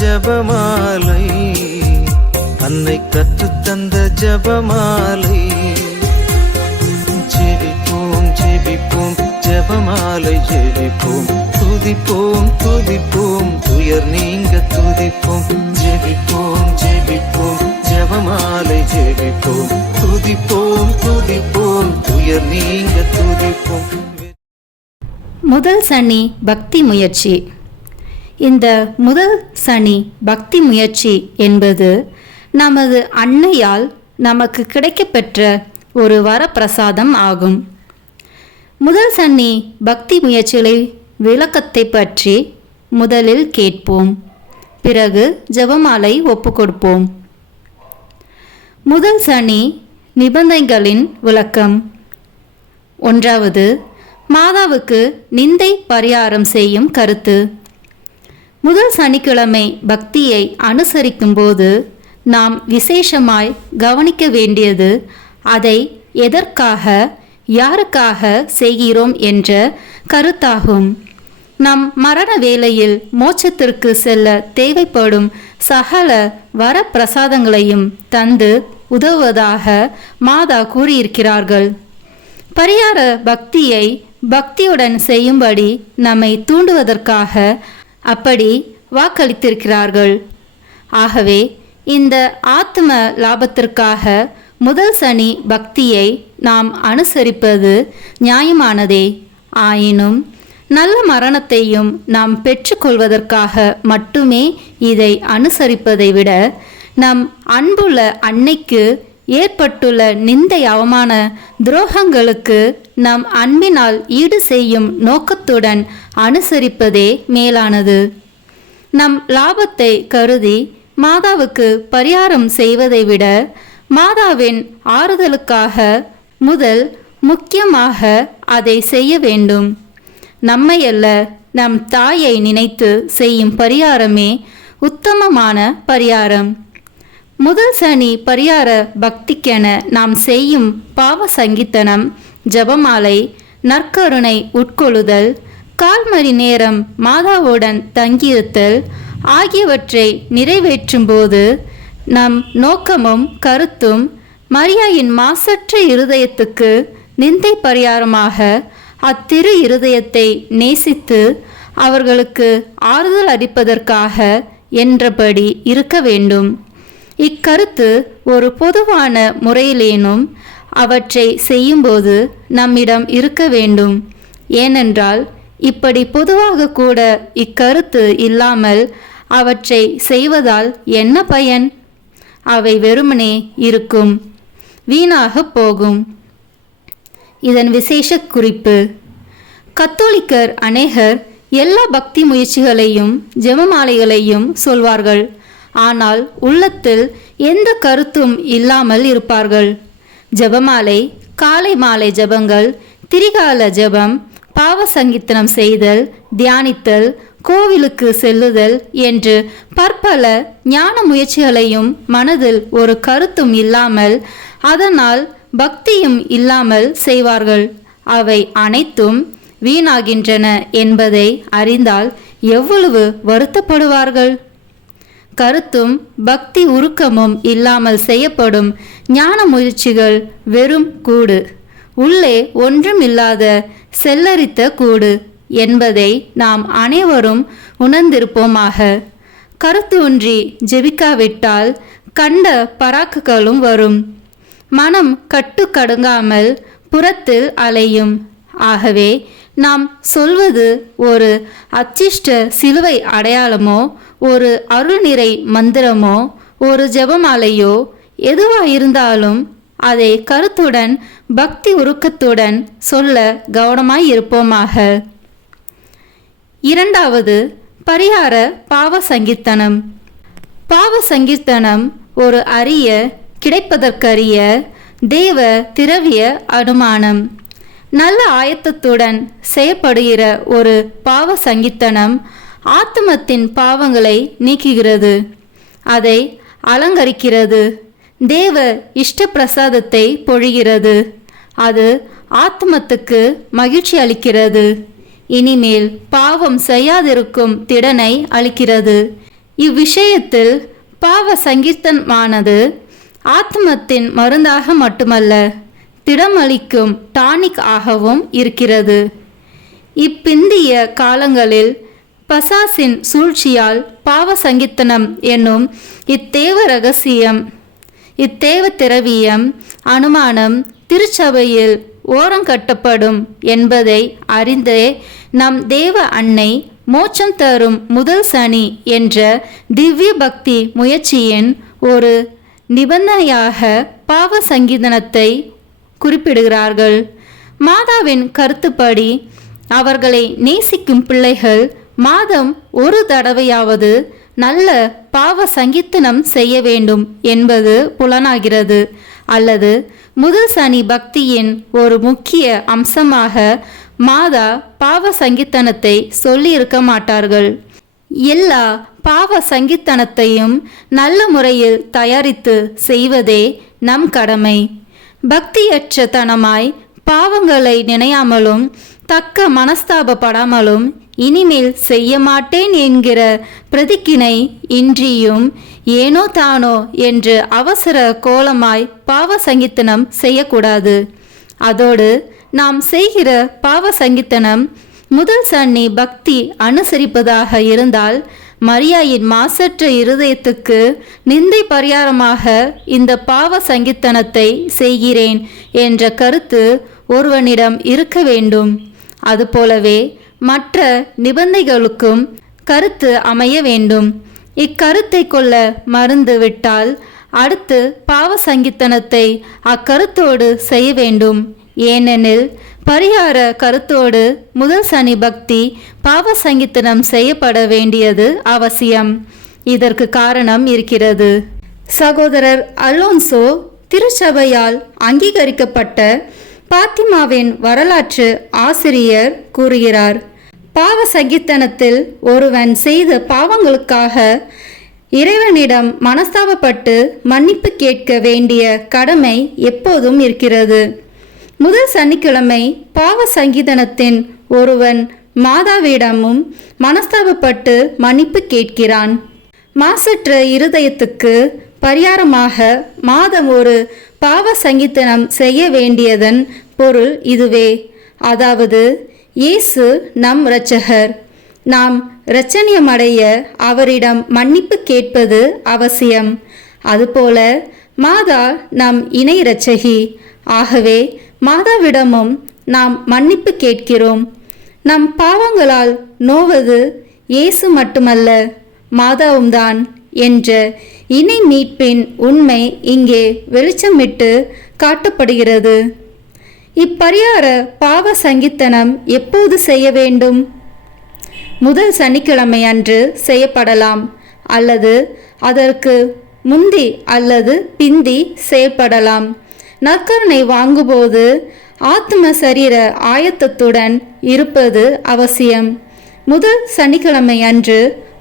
ஜபமாலை, அன்னை கற்றுத்தந்த ஜபமாலை. ஜெபிப்போம் ஜெபிப்போம் ஜபமாலை ஜெபிப்போம், துதிப்போம் துதிப்போம் துயர் நீங்க துதிப்போம். ஜெபிப்போம் ஜெபிப்போம் ஜபமாலை ஜெபிப்போம், துதிப்போம் துதிப்போம் துயர் நீங்க துதிப்போம். முதல் சனி பக்தி முயற்சி. இந்த முதல் சனி பக்தி முயற்சி என்பது நமது அன்னையால் நமக்கு கிடைக்கப்பெற்ற ஒரு வரப்பிரசாதம் ஆகும். முதல் சனி பக்தி முயற்சிகளை விளக்கத்தை பற்றி முதலில் கேட்போம், பிறகு ஜெபமாலை ஒப்புக்கொடுப்போம். முதல் சனி நிபந்தனைகளின் விளக்கம். 1. மாதாவுக்கு நிந்தை பரிகாரம் செய்யும் கருத்து. முதல் சனிக்கிழமை பக்தியை அனுசரிக்கும் போது நாம் விசேஷமாய் கவனிக்க வேண்டியது அதை எதற்காக யாருக்காக செய்கிறோம் என்ற கருத்தாகும். நம் மரண வேளையில் மோட்சத்திற்கு செல்ல தேவைப்படும் சகல வரப்பிரசாதங்களையும் தந்து உதவுவதாக மாதா கூறியிருக்கிறார்கள். பரிகார பக்தியை பக்தியுடன் செய்யும்படி நம்மை தூண்டுவதற்காக அப்படி வாக்களித்திருக்கிறார்கள். ஆகவே இந்த ஆத்ம லாபத்திற்காக முதல் சனி பக்தியை நாம் அனுசரிப்பது நியாயமானதே. ஆயினும் நல்ல மரணத்தையும் நாம் பெற்றுக்கொள்வதற்காக மட்டுமே இதை அனுசரிப்பதை விட நம் அன்புள்ள அன்னைக்கு ஏற்பட்டுள்ள நிந்தை அவமான துரோகங்களுக்கு நம் அன்பினால் ஈடு செய்யும் நோக்கத்துடன் அனுசரிப்பதே மேலானது. நம் லாபத்தை கருதி மாதாவுக்கு பரிகாரம் செய்வதை விட மாதாவின் ஆறுதலுக்காக முக்கியமாக அதை செய்ய வேண்டும். நம்மையல்ல, நம் தாயை நினைத்து செய்யும் பரிகாரமே உத்தமமான பரிகாரம். முதல் சனி பரிகார பக்திக்கென நாம் செய்யும் பாவ சங்கீர்த்தனம், ஜபமாலை, நற்கருணை உட்கொள்ளுதல், 1/4 மணி நேரம் மாதாவுடன் தங்கியிருத்தல் ஆகியவற்றை நிறைவேற்றும் போது நம் நோக்கமும் கருத்தும் மரியாயின் மாசற்ற இருதயத்துக்கு நிந்தை பரிகாரமாக அத்திரு இருதயத்தை நேசித்து அவர்களுக்கு ஆறுதல் அளிப்பதற்காக என்றபடி இருக்க வேண்டும். இக்கருத்து ஒரு பொதுவான முறையிலேனும் அவற்றை செய்யும்போது நம்மிடம் இருக்க வேண்டும். ஏனென்றால் இப்படி பொதுவாக கூட இக்கருத்து இல்லாமல் அவற்றை செய்வதால் என்ன பயன்? அவை வெறுமனே இருக்கும், வீணாக போகும். இதன் விசேஷ குறிப்பு. கத்தோலிக்கர் அநேகர் எல்லா பக்தி முயற்சிகளையும் ஜெபமாலைகளையும் சொல்வார்கள். ஆனால் உள்ளத்தில் எந்த கருத்தும் இல்லாமல் இருப்பார்கள். ஜெபமாலை, காலை மாலை ஜெபங்கள், திரிகால ஜெபம், பாவ சங்கீர்த்தனம் செய்தல், தியானித்தல், கோவிலுக்கு செல்லுதல் என்று பற்பல ஞான முயற்சிகளையும் மனதில் ஒரு கருத்தும் இல்லாமல் அதனால் பக்தியும் இல்லாமல் செய்வார்கள். அவை அனைத்தும் வீணாகின்றன என்பதை அறிந்தால் எவ்வளவு வருத்தப்படுவார்கள். கருத்தும் பக்தி உருக்கமும் இல்லாமல் செய்யப்படும் ஞான முயற்சிகள் வெறும் கூடு, உள்ளே ஒன்றும் இல்லாத செல்லரித்த கூடு என்பதை நாம் அனைவரும் உணர்ந்திருப்போமாக. கருத்தூன்றி ஜெபிக்காவிட்டால் கண்ட பராக்குகளும் வரும். மனம் கட்டுக்கடுங்காமல் புறத்தில் அலையும். ஆகவே நாம் சொல்வது ஒரு அச்சிஷ்ட சிலுவை அடையாளமோ, ஒரு அருள்நிறை மந்திரமோ, ஒரு ஜெபமாலையோ எதுவாயிருந்தாலும் அதை கருத்துடன் பக்தி உருக்கத்துடன் சொல்ல கவனமாயிருப்போமாக. 2. பரிகார பாவ சங்கீர்த்தனம். பாவ சங்கீர்த்தனம் ஒரு அரிய, கிடைப்பதற்கரிய தேவ திரவிய அனுமானம். நல்ல ஆயத்தத்துடன் செயற்படுகிற ஒரு பாவ சங்கீர்த்தனம் ஆத்மத்தின் பாவங்களை நீக்குகிறது, அதை அலங்கரிக்கிறது, தேவ இஷ்ட பிரசாதத்தை பொழிகிறது. அது ஆத்மத்துக்கு மகிழ்ச்சி அளிக்கிறது, இனிமேல் பாவம் செய்யாதிருக்கும் திடனை அளிக்கிறது. இவ்விஷயத்தில் பாவ சங்கீர்த்தனமானது ஆத்மத்தின் மருந்தாக மட்டுமல்ல, திடமளிக்கும் டானிக் ஆகவும் இருக்கிறது. இப்பிந்திய காலங்களில் பசாசின் சூழ்ச்சியால் பாவ சங்கீர்த்தனம் என்னும் இத்தேவ ரகசியம், இத்தேவ திரவியம், அனுமானம் திருச்சபையில் ஓரங்கட்டப்படும் என்பதை அறிந்தே நம் தேவ அன்னை மோட்சம் தரும் முதல் சனி என்ற திவ்ய பக்தி முயற்சியின் ஒரு நிபந்தனையாக பாவ சங்கீதனத்தை குறிப்பிடுகிறார்கள். மாதாவின் கருத்துப்படி அவர்களை நேசிக்கும் பிள்ளைகள் மாதம் ஒரு தடவையாவது நல்ல பாவ சங்கீர்த்தனம் செய்ய வேண்டும் என்பது புலனாகிறது. அல்லது முதல் சனி பக்தியின் ஒரு முக்கிய அம்சமாக மாதா பாவ சங்கீர்த்தனத்தை சொல்லி இருக்க மாட்டார்கள். எல்லா பாவ சங்கீர்த்தனத்தையும் நல்ல முறையில் தயாரித்து செய்வதே நம் கடமை. பக்தியற்ற தனமாய் பாவங்களை நினையாமலும் தக்க மனஸ்தாபப்படாமலும் இனிமேல் செய்ய மாட்டேன் என்கிற பிரதிக்கினை இன்றியும் ஏனோ தானோ என்று அவசர கோலமாய் பாவ சங்கீர்த்தனம் செய்யக்கூடாது. அதோடு நாம் செய்கிற பாவ சங்கீர்த்தனம் முதல் சன்னி பக்தி அனுசரிப்பதாக இருந்தால் மரியாயின் மாசற்ற இருதயத்துக்கு நிந்தை பரிகாரமாக இந்த பாவ சங்கீர்த்தனத்தை செய்கிறேன் என்ற கருத்து ஒருவனிடம் இருக்க வேண்டும். அதுபோலவே மற்ற நிபந்தனைகளுக்கும் கருத்து அமைய வேண்டும். இக்கருத்தை கொள்ள மறந்து விட்டால் அடுத்து பாவ சங்கீர்த்தனத்தை அக்கருத்தோடு செய்ய வேண்டும். ஏனெனில் பரிகார கருத்தோடு முதல் சனி பக்தி பாவ சங்கீர்த்தனம் செய்யப்பட வேண்டியது அவசியம். இதற்கு காரணம் இருக்கிறது. சகோதரர் அலோன்சோ திருச்சபையால் அங்கீகரிக்கப்பட்ட பாத்திமாவின் வரலாற்று ஆசிரியர் கூறுகிறார், பாவ சங்கீர்த்தனத்தில் ஒருவன் செய்த பாவங்களுக்காக இறைவனிடம் மனஸ்தாபப்பட்டு மன்னிப்பு கேட்க வேண்டிய கடமை எப்போதும் இருக்கிறது. முதல் சனிக்கிழமை பாவ சங்கீதனத்தின் ஒருவன் மாதாவிடமும் மனஸ்தாபப்பட்டு மன்னிப்பு கேட்கிறான். மாசற்ற இருதயத்துக்கு பரிகாரமாக மாதம் ஒரு பாவ சங்கீதனம் செய்ய வேண்டியதன் பொருள் இதுவே. அதாவது இயேசு நம் இரட்சகர். நாம் இரட்சணியமடைய அவரிடம் மன்னிப்பு கேட்பது அவசியம். அதுபோல மாதா நம் இணை இரட்சகி. ஆகவே மாதாவிடமும் நாம் மன்னிப்பு கேட்கிறோம். நம் பாவங்களால் நோவது இயேசு மட்டுமல்ல, மாதாவும் தான் என்ற இணை மீட்பின் உண்மை இங்கே வெளிச்சமிட்டு காட்டப்படுகிறது. இப்பரிகார பாவ சங்கீர்த்தனம் எப்போது செய்ய வேண்டும்? முதல் சனிக்கிழமை அன்று செய்யப்படலாம், அல்லது அதற்கு முந்தி அல்லது பிந்தி செயல்படலாம். நற்கருணை வாங்கும்போது ஆத்ம சரீர ஆயத்தத்துடன் இருப்பது அவசியம். முதல் சனிக்கிழமை அன்று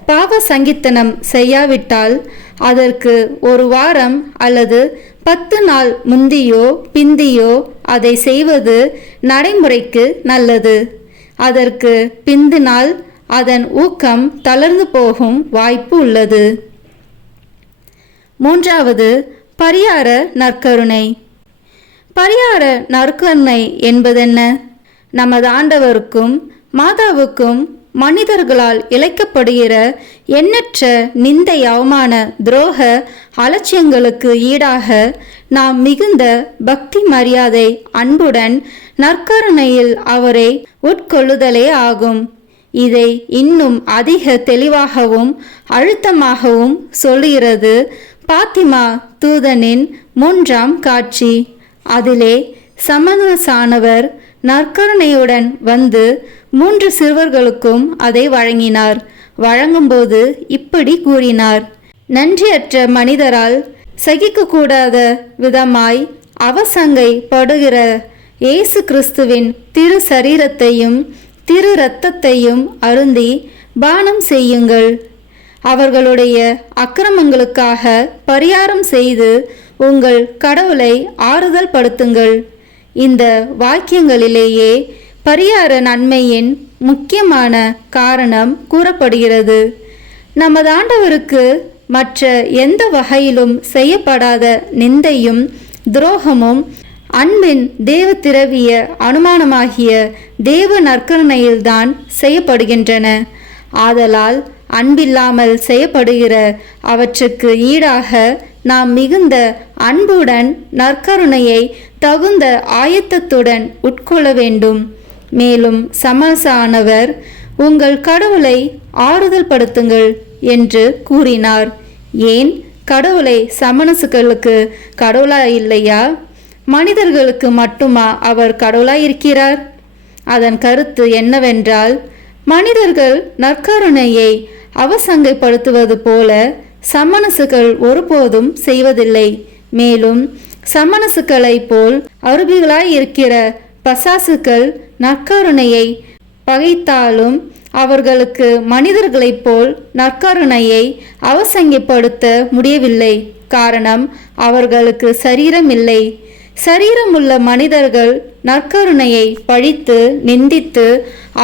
பாவ சங்கீர்த்தனம் செய்யாவிட்டால் அதற்கு ஒரு வாரம் அல்லது 10 நாள் முந்தியோ பிந்தியோ அதை செய்வது நடைமுறைக்கு நல்லது. அதற்கு பிந்தினால் அதன் ஊக்கம் தளர்ந்து போகும் வாய்ப்பு உள்ளது. மூன்றாவது, பரிகார நற்கருணை. பரிகார நற்கருணை என்பதென்ன? நமது ஆண்டவருக்கும் மாதாவுக்கும் மனிதர்களால் இழைக்கப்படுகிற எண்ணற்ற நிந்தை, அவமான, துரோக அலட்சியங்களுக்கு ஈடாக நாம் மிகுந்த பக்தி, மரியாதை, அன்புடன் நற்கருணையில் அவரை உட்கொள்ளுதலே ஆகும். இதை இன்னும் அதிக தெளிவாகவும் அழுத்தமாகவும் சொல்லுகிறது பாத்திமா தூதனின் 3ஆம் காட்சி. அதிலே சமணசானவர் நற்கருணையுடன் வந்து 3 சிறுவர்களுக்கும் அதை வழங்கினார். வழங்கும்போது இப்படி கூறினார்: நன்றியற்ற மனிதரால் சகிக்கக்கூடாத விதமாய் அவசங்கை படுகிற இயேசு கிறிஸ்துவின் திரு சரீரத்தையும் திரு இரத்தத்தையும் அருந்தி பானம் செய்யுங்கள். அவர்களுடைய அக்கிரமங்களுக்காக பரிகாரம் செய்து உங்கள் கடவுளை ஆறுதல் படுத்துங்கள். இந்த வாக்கியங்களிலேயே பரிகார நன்மையின் முக்கியமான காரணம் கூறப்படுகிறது. நமது ஆண்டவருக்கு மற்ற எந்த வகையிலும் செய்யப்படாத நிந்தையும் துரோகமும் அன்பின் தேவ திரவிய அனுமானமாகிய தேவ நற்கருணையில்தான் செய்யப்படுகின்றன. ஆதலால் அன்பில்லாமல் செய்யப்படுகிற அவற்றுக்கு ஈடாக நாம் மிகுந்த அன்புடன் நற்கருணையை தகுந்த ஆயத்தத்துடன் உட்கொள்ள வேண்டும். மேலும் சமரசானவர், உங்கள் கடவுளை ஆறுதல் படுத்துங்கள் என்று கூறினார். ஏன், கடவுளை சமணசுகளுக்கு கடவுளாய் இல்லையா? மனிதர்களுக்கு மட்டுமா அவர் கடவுளாய் இருக்கிறார்? அதன் கருத்து என்னவென்றால், மனிதர்கள் நற்கருணையை அவசங்கைப்படுத்துவது போல சமணசுகள் ஒருபோதும் செய்வதில்லை. மேலும் சமணசுகளைப் போல் அருபிகளாய் இருக்கிற பசாசுகள் நற்கருணையை பகைத்தாலும் அவர்களுக்கு மனிதர்களைப் போல் நற்கருணையை அவசங்கிப்படுத்த முடியவில்லை. காரணம், அவர்களுக்கு சரீரம் இல்லை. சரீரமுள்ள மனிதர்கள் நற்கருணையை பழித்து நிந்தித்து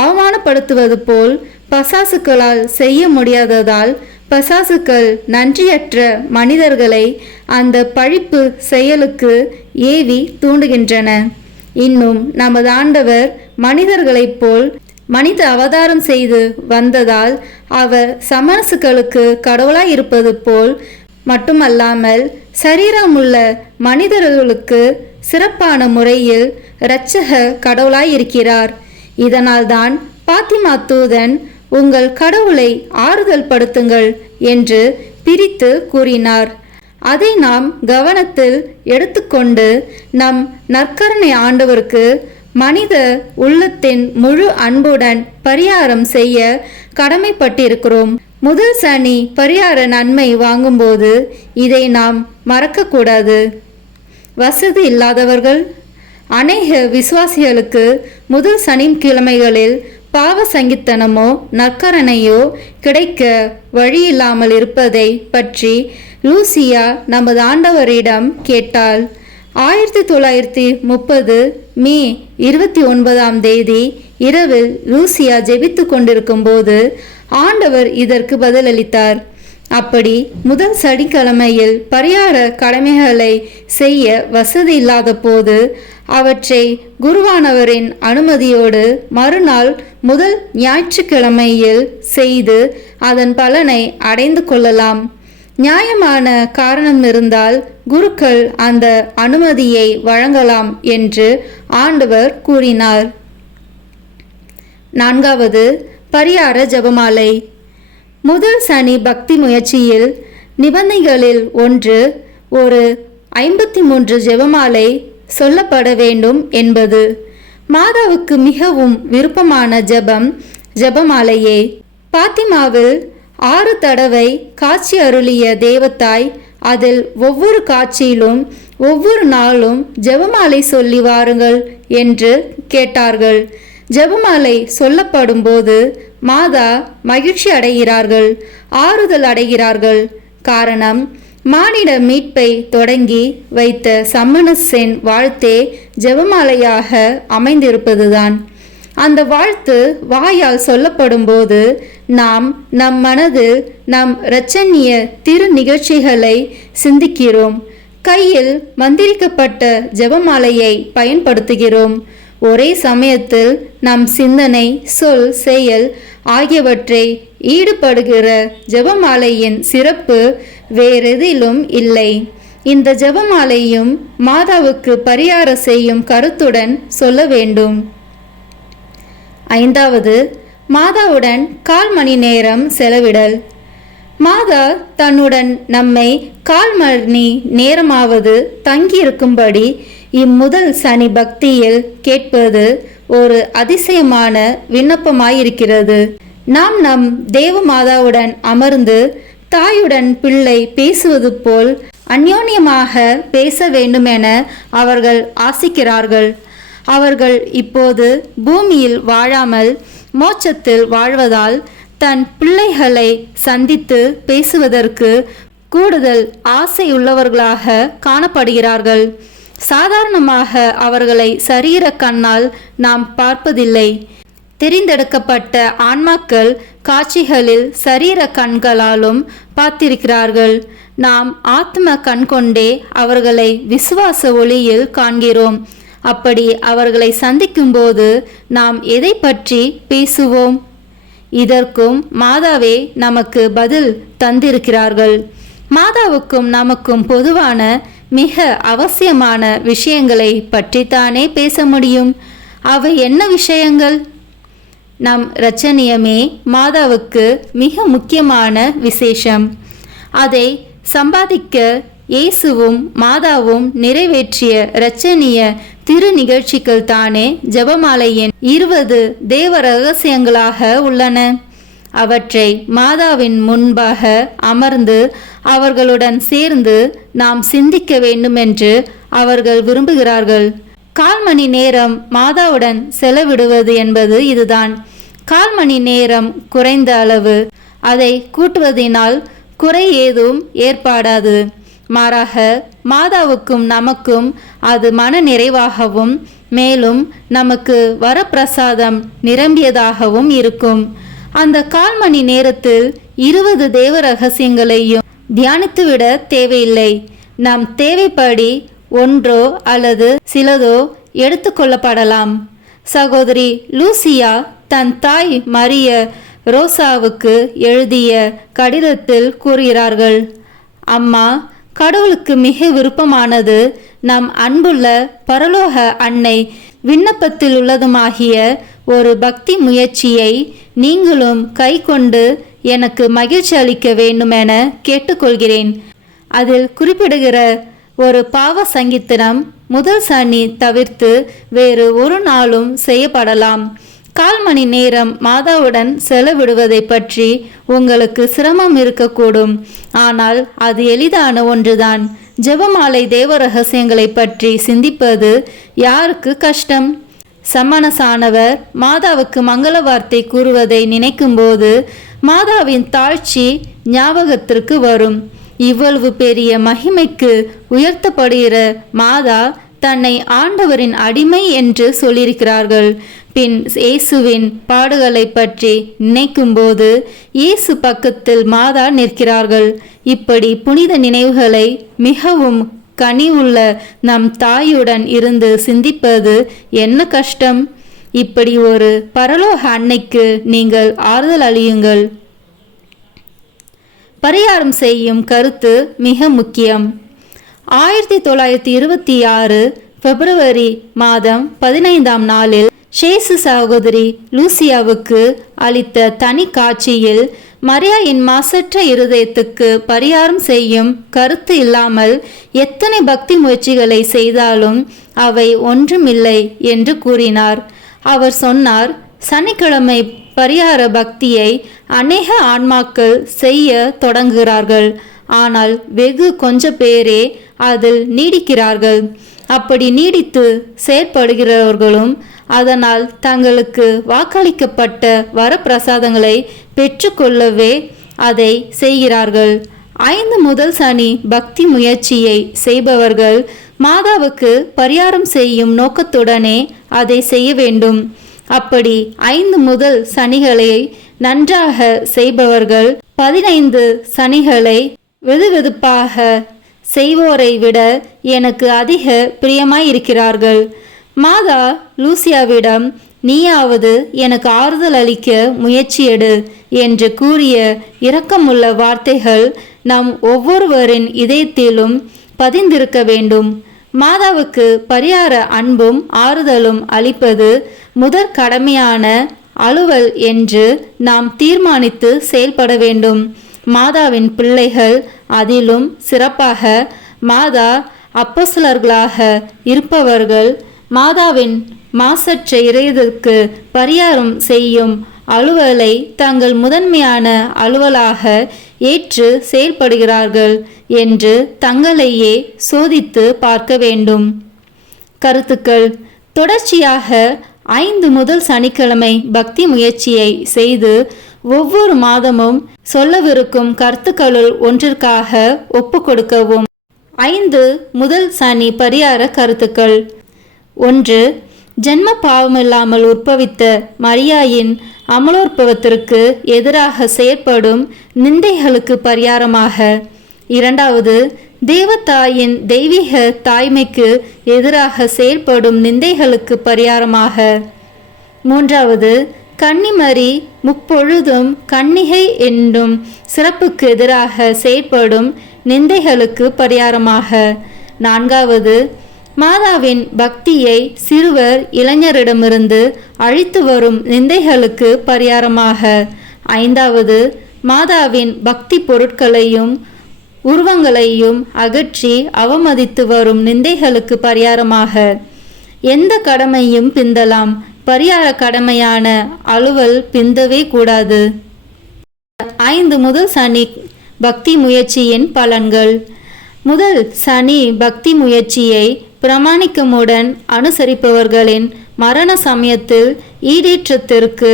அவமானப்படுத்துவது போல் பசாசுக்களால் செய்ய முடியாததால் பசாசுக்கள் நன்றியற்ற மனிதர்களை அந்த பழிப்பு செயலுக்கு ஏவி தூண்டுகின்றன. இன்னும் நமது ஆண்டவர் மனிதர்களைப் போல் மனித அவதாரம் செய்து வந்ததால் அவர் சமரசுகளுக்கு கடவுளாய் இருப்பது போல் மட்டுமல்லாமல் சரீரமுள்ள மனிதர்களுக்கு சிறப்பான முறையில் இரட்சக கடவுளாய் இருக்கிறார். இதனால்தான் பாத்திமா தூதன், உங்கள் கடவுளை ஆறுதல் படுத்துங்கள் என்று பிரித்து கூறினார். அதை நாம் கவனத்தில் எடுத்துக்கொண்டு நம் நற்கருணை ஆண்டவருக்கு மனித உள்ளத்தின் முழு அன்புடன் பரிகாரம் செய்ய கடமைப்பட்டிருக்கிறோம். முதல் சனி பரிகார நன்மை வாங்கும்போது இதை நாம் மறக்கக்கூடாது. வசதி இல்லாதவர்கள், அநேக விசுவாசிகளுக்கு முதல் சனிக்கிழமைகளில் பாவ சங்கித்தனமோ நற்கரணையோ கிடைக்க வழியில்லாமல் இருப்பதை பற்றி லூசியா நமது ஆண்டவரிடம் கேட்டாள். 1930 மே 29 இரவில் லூசியா ஜெபித்து கொண்டிருக்கும் போது ஆண்டவர் இதற்கு பதிலளித்தார். அப்படி முதல் சனிக்கிழமையில் பரிகார கடமைகளை செய்ய வசதி இல்லாத போது அவற்றை குருவானவரின் அனுமதியோடு மறுநாள் முதல் ஞாயிற்றுக்கிழமையில் செய்து அதன் பலனை அடைந்து கொள்ளலாம். நியாயமான காரணம் இருந்தால் குருக்கள் அந்த அனுமதியை வழங்கலாம் என்று ஆண்டவர் கூறினார். 4வது பரிகார ஜெபமாலை. முதல் சனி பக்தி முயற்சியில் நிபந்தனைகளில் ஒன்று, ஒரு 53 ஜெபமாலை சொல்லப்பட வேண்டும் என்பது. மாதாவுக்கு மிகவும் விருப்பமான ஜெபம் ஜெபமாலையே. பாத்திமாவில் 6 தடவை காட்சி அருளிய தேவத்தாய் அதில் ஒவ்வொரு காட்சியிலும் ஒவ்வொரு நாளும் ஜெபமாலை சொல்லி வாருங்கள் என்று கேட்டார்கள். ஜெபமாலை சொல்லப்படும் போது மாதா மகிழ்ச்சி அடைகிறார்கள், ஆறுதல் அடைகிறார்கள். காரணம், மானிட மீட்பை தொடங்கி வைத்த சம்மனஸின் வாழ்த்தே ஜெபமாலையாக அமைந்திருப்பதுதான். அந்த வாழ்த்து வாயால் சொல்லப்படும் போது நாம் நம் மனதில் நம் இரட்சணிய திரு நிகழ்ச்சிகளை சிந்திக்கிறோம். கையில் மந்திரிக்கப்பட்ட ஜெபமாலையை பயன்படுத்துகிறோம். ஒரே சமயத்தில் நம் சிந்தனை, சொல், செயல் ஆகியவற்றை ஈடுபடுகிற ஜெபமாலையின் சிறப்பு வேறெதிலும் இல்லை. இந்த ஜெபமாலையும் மாதாவுக்கு பரிகார செய்யும் கருத்துடன் சொல்ல வேண்டும். 5வது மாதாவுடன் 1/4 மணி நேரம் செலவிடல். மாதா தன்னுடன் நம்மை 1/4 மணி நேரமாவது தங்கியிருக்கும்படி இம்முதல் சனி பக்தியில் கேட்பது ஒரு அதிசயமான விண்ணப்பமாயிருக்கிறது. நாம் நம் தேவ மாதாவுடன் அமர்ந்து தாயுடன் பிள்ளை பேசுவது போல் அந்யோன்யமாக பேச வேண்டுமென அவர்கள் ஆசிக்கிறார்கள். அவர்கள் இப்போது பூமியில் வாழாமல் மோட்சத்தில் வாழ்வதால் தன் பிள்ளைகளை சந்தித்து பேசுவதற்கு கூடுதல் ஆசையுள்ளவர்களாக காணப்படுகிறார்கள். சாதாரணமாக அவர்களை சரீர கண்ணால் நாம் பார்ப்பதில்லை. தெரிந்தெடுக்கப்பட்ட ஆன்மாக்கள் காட்சிகளில் சரீர கண்களாலும் பார்த்திருக்கிறார்கள். நாம் ஆத்ம கண் கொண்டே அவர்களை விசுவாச ஒளியில் காண்கிறோம். அப்படி அவர்களை சந்திக்கும்போது நாம் எதை பற்றி பேசுவோம்? இதற்கும் மாதாவே நமக்கு பதில் தந்திருக்கிறார்கள். மாதாவுக்கும் நமக்கும் பொதுவான மிக அவசியமான விஷயங்களை பற்றித்தானே பேச முடியும். அவை என்ன விஷயங்கள்? நம் இரட்சணியமே மாதாவுக்கு மிக முக்கியமான விசேஷம். அதை சம்பாதிக்க இயேசுவும் மாதாவும் நிறைவேற்றிய இரட்சணிய திரு நிகழ்ச்சிகள் தானே ஜெபமாலையின் 20 தேவ ரகசியங்களாக உள்ளன. அவற்றை மாதாவின் முன்பாக அமர்ந்து அவர்களுடன் சேர்ந்து நாம் சிந்திக்க வேண்டுமென்று அவர்கள் விரும்புகிறார்கள். 1/4 மணி நேரம் மாதாவுடன் செலவிடுவது என்பது இதுதான். 1/4 மணி நேரம் குறைந்த அளவு. அதை கூட்டுவதினால் குறை ஏதும் ஏற்படாது. மாறாக மாதாவுக்கும் நமக்கும் அது மன நிறைவாகவும் மேலும் நமக்கு வரப்பிரசாதம் நிரம்பியதாகவும் இருக்கும். அந்த 1/4 மணி நேரத்தில் 20 தேவ ரகசியங்களையும் தியானித்துவிட தேவையில்லை. நம் தேவைப்படி ஒன்றோ அல்லது சிலதோ எடுத்துக்கொள்ளப்படலாம். சகோதரி லூசியா தன் தாய் மரிய ரோசாவுக்கு எழுதிய கடிதத்தில் கூறுகிறார்கள், அம்மா, கடவுளுக்கு மிக விருப்பமானது நம் அன்புள்ள பரலோக அன்னை விண்ணப்பத்தில் உள்ளதுமாகிய ஒரு பக்தி முயற்சியை நீங்களும் கை கொண்டு எனக்கு மகிழ்ச்சி அளிக்க வேண்டுமென கேட்டுக்கொள்கிறேன். அதில் குறிப்பிடுகிற ஒரு பாவ சங்கீர்த்தனம் முதல் சனி தவிர்த்து வேறு ஒரு நாளும் செய்யப்படலாம். 1/4 மணி நேரம் மாதாவுடன் செலவிடுவதை பற்றி உங்களுக்கு சிரமம் இருக்கக்கூடும். ஆனால் அது எளிதான ஒன்றுதான். ஜெபமாலை தேவ ரகசியங்களை பற்றி சிந்திப்பது யாருக்கு கஷ்டம்? சம்மனசானவர் மாதாவுக்கு மங்கள வார்த்தை கூறுவதை நினைக்கும்போது மாதாவின் தாழ்ச்சி ஞாபகத்திற்கு வரும். இவ்வளவு பெரிய மகிமைக்கு உயர்த்தப்படுகிற மாதா தன்னை ஆண்டவரின் அடிமை என்று சொல்லியிருக்கிறார்கள். பின் இயேசுவின் பாடுகளை பற்றி நினைக்கும்போது இயேசு பக்கத்தில் மாதா நிற்கிறார்கள். இப்படி புனித நினைவுகளை மிகவும் கனிவுள்ள நம் தாயுடன் இருந்து சிந்திப்பது என்ன கஷ்டம்? இப்படி ஒரு பரலோக அன்னைக்கு நீங்கள் ஆறுதல் அளியுங்கள். பரிகாரம் செய்யும் கருத்து மிக முக்கியம். 1926 பிப்ரவரி மாதம் 15ஆம் நாளில் ஷேசு சகோதரி லூசியாவுக்கு அளித்த தனி காட்சியில் மரியாயின் மாசற்ற இருதயத்துக்கு பரிகாரம் செய்யும் கருத்து இல்லாமல் எத்தனை பக்தி முயற்சிகளை செய்தாலும் அவை ஒன்றுமில்லை என்று கூறினார். அவர் சொன்னார், சனிக்கிழமை பரிகார பக்தியை அநேக ஆன்மாக்கள் செய்ய தொடங்குகிறார்கள். ஆனால் வெகு கொஞ்ச பேரே அதில் நீடிக்கிறார்கள். அப்படி நீடித்து செயற்படுகிறவர்களும் அதனால் தங்களுக்கு வாக்களிக்கப்பட்ட வரப்பிரசாதங்களை பெற்றுக்கொள்ளவே அதை செய்கிறார்கள். 5 முதல் சனி பக்தி முயற்சியை செய்பவர்கள் மாதாவுக்கு பரிகாரம் செய்யும் நோக்கத்துடனே அதை செய்ய வேண்டும். அப்படி 5 முதல் சனிகளை நன்றாக செய்பவர்கள் 15 சனிகளை வெதுவெதுப்பாக செய்வோரை விட எனக்கு அதிக பிரியமாயிருக்கிறார்கள். மாதா லூசியாவிடம், நீயாவது எனக்கு ஆறுதல் அளிக்க முயற்சியெடு என்று கூறிய இரக்கமுள்ள வார்த்தைகள் நம் ஒவ்வொருவரின் இதயத்திலும் பதிந்திருக்க வேண்டும். மாதாவுக்கு பரிகார அன்பும் ஆறுதலும் அளிப்பது முதற் கடமையான அலுவல் என்று நாம் தீர்மானித்து செயல்பட வேண்டும். மாதாவின் பிள்ளைகள், அதிலும் சிறப்பாக மாதா அப்போஸ்தலர்களாக இருப்பவர்கள், மாதாவின் மாசற்ற இதயத்துக்கு பரிகாரம் செய்யும் அலுவலை தங்கள் முதன்மையான அலுவலாக ஏற்று செயல்படுகிறார்கள் என்று தங்களையே சோதித்து பார்க்க வேண்டும். கருத்துக்கள். தொடர்ச்சியாக 5 முதல் சனிக்கிழமை பக்தி முயற்சியை செய்து ஒவ்வொரு மாதமும் சொல்லவிருக்கும் கருத்துக்களுள் ஒன்றிற்காக ஒப்பு கொடுக்கவும். 5 முதல் சனி பரிகார கருத்துக்கள். 1. ஜென்ம பாவமில்லாமல் உற்பவித்த மரியாயின் அமலோற்பவத்திற்கு எதிராக செயற்படும் நிந்தைகளுக்கு பரிகாரமாக. இரண்டாவது, தேவதாயின் தெய்வீக தாய்மைக்கு எதிராக செயல்படும் நிந்தைகளுக்கு பரிகாரமாக. மூன்றாவது, கன்னிமரி முப்பொழுதும் கன்னிகை என்னும் சிறப்புக்கு எதிராக செயல்படும் நிந்தைகளுக்கு பரிகாரமாக. நான்காவது, மாதாவின் பக்தியை சிறுவர் இளைஞரிடமிருந்து அழித்து வரும் நிந்தைகளுக்கு பரிகாரமாக. ஐந்தாவது, மாதாவின் பக்தி பொருட்களையும் உருவங்களையும் அகற்றி அவமதித்து வரும் நிந்தைகளுக்கு பரிகாரமாக. எந்த கடமையும் பிந்தலாம், பரிகார கடமையான அலுவல் பிந்தவே கூடாது. 5 முதல் சனி பக்தி முயற்சியின் பலன்கள். முதல் சனி பக்தி முயற்சியை பிரமாணிக்கமுடன் அனுசரிப்பவர்களின் மரண சமயத்தில் ஈடேற்றத்திற்கு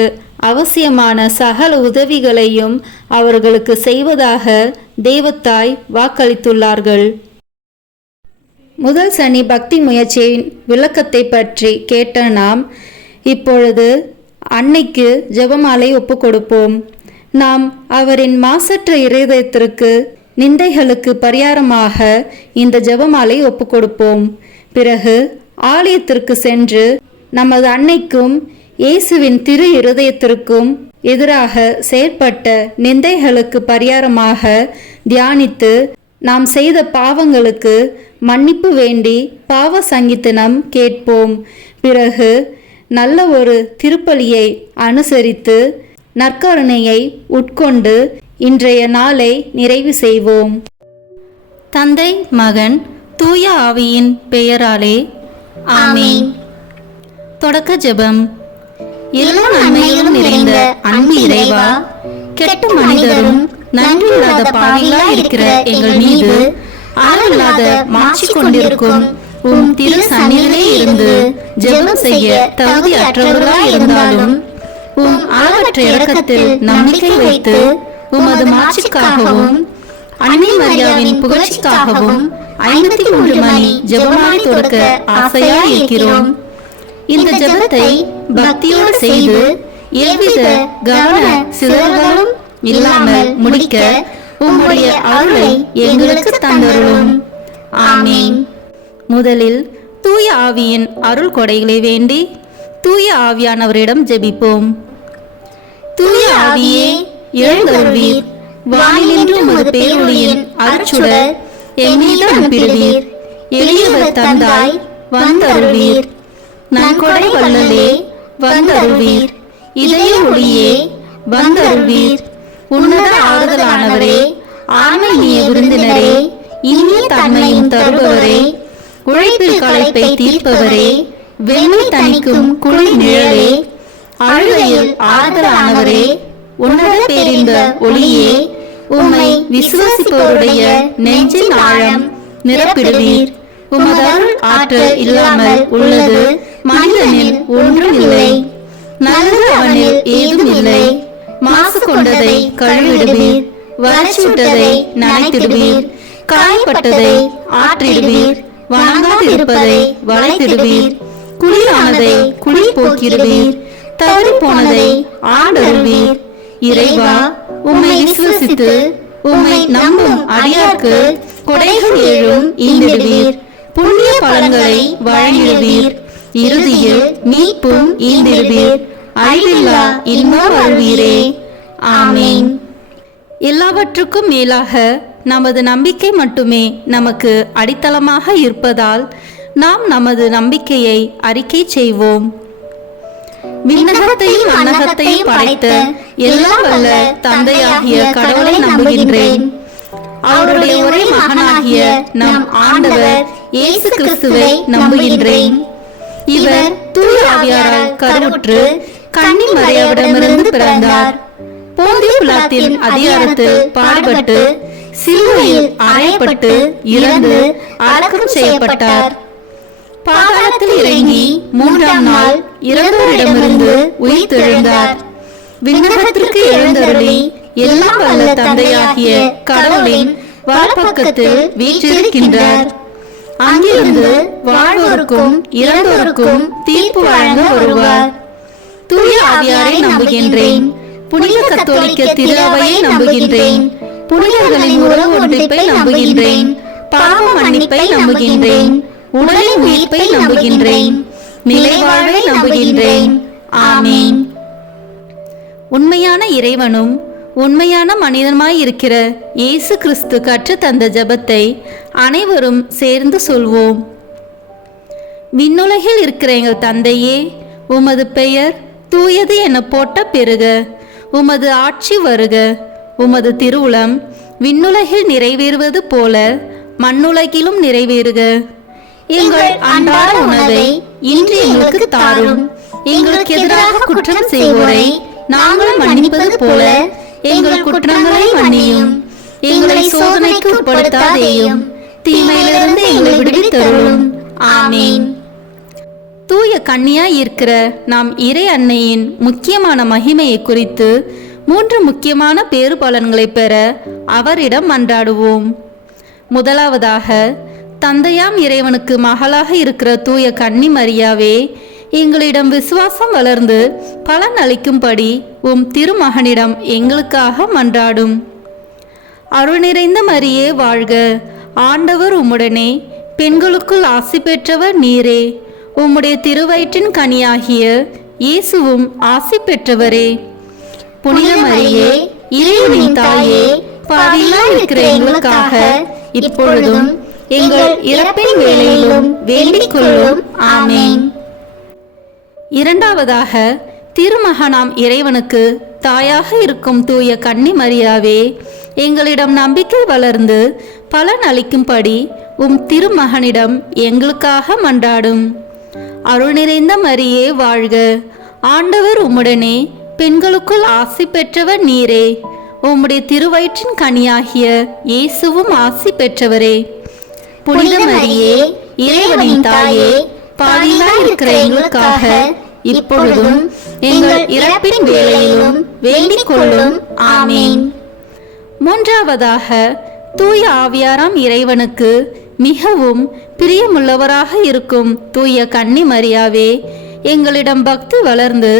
அவசியமான சகல உதவிகளையும் அவர்களுக்கு செய்வதாக தேவத்தாய் வாக்களித்துள்ளார்கள். முதல் சனி பக்தி முயற்சியின் விளக்கத்தை பற்றி கேட்ட நாம் இப்பொழுது அன்னைக்கு ஜெபமாலை ஒப்புக்கொடுப்போம். நாம் அவரின் மாசற்ற இருதயத்திற்கு நிந்தைகளுக்கு பரிகாரமாக இந்த ஜெபமாலை ஒப்புக்கொடுப்போம். பிறகு ஆலயத்திற்கு சென்று நமது அன்னைக்கும் இயேசுவின் திரு இருதயத்திற்கும் எதிராக செயற்பட்ட நிந்தைகளுக்கு பரிகாரமாக தியானித்து நாம் செய்த பாவங்களுக்கு மன்னிப்பு வேண்டி பாவ சங்கீதனம் கேட்போம். பிறகு நல்ல ஒரு திருப்பலியை அனுசரித்து நற்கருணையை உட்கொண்டு இன்றைய நாளை நிறைவு செய்வோம். தந்தை, மகன், தூய ஆவியின் பெயராலே ஆமென். தொடக்க ஜெபம். எல்லா நன்மையிலும் நிறைந்த அன்பு இறைவா, கெட்ட மனிதரும் நன்றியில்லாத பாவிகளாய் இருக்கிற எங்கள் மீது அளவில்லாத மாட்சி கொண்டிருக்கும் உம் திரு சந்நிதியிலே இருந்து ஜெபம் செய்ய தகுதி அற்றவர்களாய் இருந்தாலும் உம் அளவற்ற இரக்கத்தில் நம்பிக்கை வைத்து உமது மாட்சிக்காகவும் அன்னை மரியாவின் புகழ்ச்சிக்காகவும் 53 மணி ஜெபமாலை தொடக்க ஆசையாய் இருக்கிறோம். இந்த ஜெபத்தை பக்தியோடு செய்து எவ்வித கவன சிதறல்களும் இல்லாமல் முடிக்க உம்முடைய அருளை எங்களுக்கு தந்தருளும். ஆமென். முதலில் தூய ஆவியின் அருள் கொடைகளை வேண்டி தூய ஆவியானவரிடம் ஜெபிப்போம். தூய ஆவியே எழுந்தருள்வீர், வானிலிருந்து உமது பேரொளியின் அருட்சுடர் எம்மீது அனுப்பிடுவீர். எளியவர் தந்தாய் வந்தருள்வீர். நன்கொடை வள்ளலே வந்தருள்வீர். இதய ஒளியே வந்தருள்வீர். உன்னத ஆறுதலானவரே, ஆன்மீக விருந்தினரே, இனிய தன்மையும் தருபவரே, உழைப்பில் களைப்பை தீர்ப்பவரே, வெண்மை தணிக்கும் குளிர் நிழலே, அழுகையில் ஆறுதலானவரே, உன்னத பேரின்ப ஒளியே, உம்மை விசுவாசிப்பவருடைய நெஞ்சின் ஆழம் நிரப்பிடுவீர். உமது அருள் ஆற்றல் இல்லாமல் உள்ளது மனிதனில் ஒன்றும் இல்லை. நல்லது அவனில் ஏதும் இல்லை. மாசு கொண்டதை கழுவிடுவீர். வறட்சிவிட்டதை நனைத்திடுவீர். காயப்பட்டதை ஆற்றிடுவீர். வணங்காதிருப்பதை வளைத்திடுவீர். குளிரானதை குளிர் போக்கிடுவீர். தவறி போனதை ஆண்டருள்வீர். இறைவா, உம்மை விசுவசித்து உம்மை நம்பும் அடியார்க்கு கொடைகள் ஏழும் ஈந்திடுவீர். புண்ணிய பலன்களை வழங்கிடுவீர். இறுதியில் மீட்பும் ஈந்திடுவீர். அழிவில்லா இன்பம் அருள்வீரே. ஆமென். எல்லாவற்றுக்கும் மேலாக நமது நம்பிக்கை மட்டுமே நமக்கு அடித்தளமாக இருப்பதால் நாம் நமது நம்பிக்கையை அறிக்கை செய்வோம். விண்ணகத்தையும் அன்னகத்தையும் படைத்த எல்லாம் வல்ல தந்தையாகிய கடவுளை நம்புகின்றேன். அவருடைய ஒரே மகனாகிய நம் ஆண்டவர் இயேசு கிறிஸ்துவை நம்புகின்றேன். இவர் தூய ஆவியாரால் கருவுற்று கன்னி மரியாவிடமிருந்து பிறந்தார். போந்திய பிலாத்தின் அதிகாரத்தில் பாடுபட்டு சிலுவையில் அறையப்பட்டு இறந்து அடக்கம் செய்யப்பட்டார். பாதாளத்தில் இறங்கி 3ஆம் நாள் இறந்தோரிடமிருந்து உயிர்த்தெழுந்தார். விண்ணகத்திற்கு எழுந்தருளி எல்லாம் வல்ல தந்தையாகிய கடவுளின் வலப்பக்கத்தில் வீற்றிருக்கின்றார். அங்கிருந்து வாழ்வோருக்கும் இறந்தோருக்கும் தீர்ப்பு வழங்க வருவார். தூய ஆவியாரை நம்புகின்றேன். புனித கத்தோலிக்க திரு அவையை நம்புகின்றேன். புனிதர்களின் உறவு ஒன்றிப்பை நம்புகின்றேன். பாவ மன்னிப்பை நம்புகின்றேன். உடலின் உயிர்ப்பை நம்புகின்றேன். நிலைவாழ்வை நம்புகின்றேன். ஆமீன். உண்மையான இறைவனும் உண்மையான மனிதனுமாய் இருக்கிற இயேசு கிறிஸ்து கற்றுத் தந்த ஜெபத்தை அனைவரும் சேர்ந்து சொல்வோம். விண்ணுலகில் இருக்கிற எங்கள் தந்தையே, உமது பெயர் தூயது என போட்ட பெருக. உமது ஆட்சி வருக. உமது திருவுளம் விண்ணுலகில் நிறைவேறுவது போல மண்ணுலகிலும் நிறைவேறுக. எங்கள் அன்றாட உணவை இன்று எங்களுக்கு தாரும். எங்களுக்கு எதிராக குற்றம் செய்வோரை நாங்கள் மன்னிப்பது போல எங்கள் குற்றங்களை மன்னியும். எங்களை சோதனைக்கு உட்படுத்தாதேயும், தீமையிலிருந்து எங்களை விடுவித்தருளும். ஆமீன். தூய கன்னியாய் இருக்கிற நாம் இறை அன்னையின் முக்கியமான மகிமையை குறித்து 3 முக்கியமான பேறு பலன்களை பெற அவரிடம் மன்றாடுவோம். முதலாவதாக, தந்தையாம் இறைவனுக்கு மகளாக இருக்கிற தூய கன்னி மரியாவே, எங்களிடம் விசுவாசம் வளர்ந்து பலன் அளிக்கும்படி உம் திருமகனிடம் எங்களுக்காக மன்றாடும். அருள் நிறைந்த மரியே வாழ்க. ஆண்டவர் உம்முடனே, பெண்களுக்குள் ஆசி பெற்றவர் நீரே. உம்முடைய திருவயிற்றின் கனியாகிய இயேசுவும் ஆசி பெற்றவரே. புனித மரியே, இறைவனின் தாயே, பாவிகளாய் இருக்கிற எங்களுக்காக இப்பொழுதும் எங்கள் இறப்பின் வேளையிலும் வேண்டிக் கொள்ளும். ஆமீன். இரண்டாவதாக, திருமகனாம் இறைவனுக்கு தாயாக இருக்கும் தூய கன்னி மரியாவே, எங்களிடம் நம்பிக்கை வளர்ந்து பலன் அளிக்கும்படி உம் திருமகனிடம் எங்களுக்காக மன்றாடும். அருள் நிறைந்த மரியே வாழ்க. ஆண்டவர் உம்முடனே, பெண்களுக்குள் ஆசி பெற்றவர் நீரே. உம்முடைய திருவயிற்றின் கனியாகிய இயேசுவும் ஆசி பெற்றவரே. புனித மரியே, இறைவனின் தாயே, பாவிகளாய் இருக்கிற எங்களுக்காக இப்பொழுதும் எங்கள் இறப்பின் வேளையிலும் வேண்டிக் கொள்ளும். ஆமீன். மூன்றாவதாக, தூய ஆவியாராம் இறைவனுக்கு மிகவும் பிரியமுள்ளவராக இருக்கும் தூய கன்னி மரியாவே, எங்களிடம் பக்தி வளர்ந்து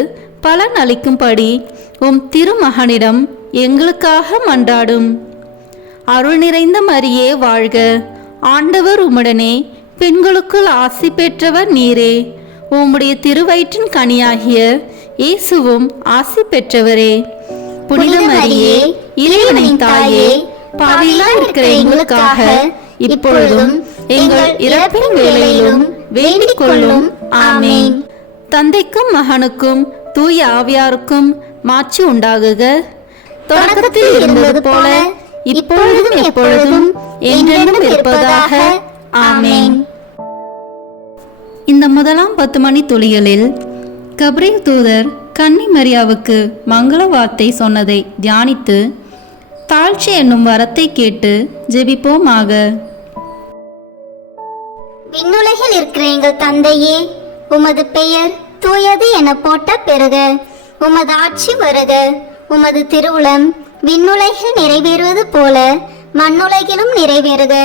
பலன் அளிக்கும்படி உம் திருமகனிடம் எங்களுக்காக மன்றாடும். அருள் நிறைந்த மரியே வாழ்க. ஆண்டவர் உம்முடனே, பெண்களுக்குள் ஆசி பெற்றவர் நீரே. உம்முடைய திருவயிற்றின் கனியாகிய இயேசுவும் ஆசி பெற்றவரே. புனித மரியே, இறைவனின் தாயே, பாவிகளாய் இருக்கிற எங்களுக்காக இப்பொழுதும் எங்கள் இறப்பின் வேளையிலும் வேண்டிக் கொள்ளும். ஆமீன். தந்தைக்கும் மகனுக்கும் தூய ஆவியாருக்கும் மாட்சி உண்டாகுக. தொடக்கத்தில் இருந்தது போல இப்பொழுதும் எப்பொழுதும் என்றென்றும் இருப்பதாக. ஆமீன். இந்த முதலாம் 10 மணி துளிகளில் கப்ரியேல் தூதர் கன்னி மரியாவுக்கு மங்கள வார்த்தை சொன்னதை தியானித்து தாழ்ச்சி என்னும் வரத்தை கேட்டு ஜெபிப்போமாக. விண்ணுலகில் இருக்கிற எங்கள் தந்தையே, உமது பெயர் தூயது என போட்ட பெருக. உமது ஆட்சி வருக. உமது திருவுளம் விண்ணுலகில் நிறைவேறுவது போல மண்ணுலகிலும் நிறைவேறுக.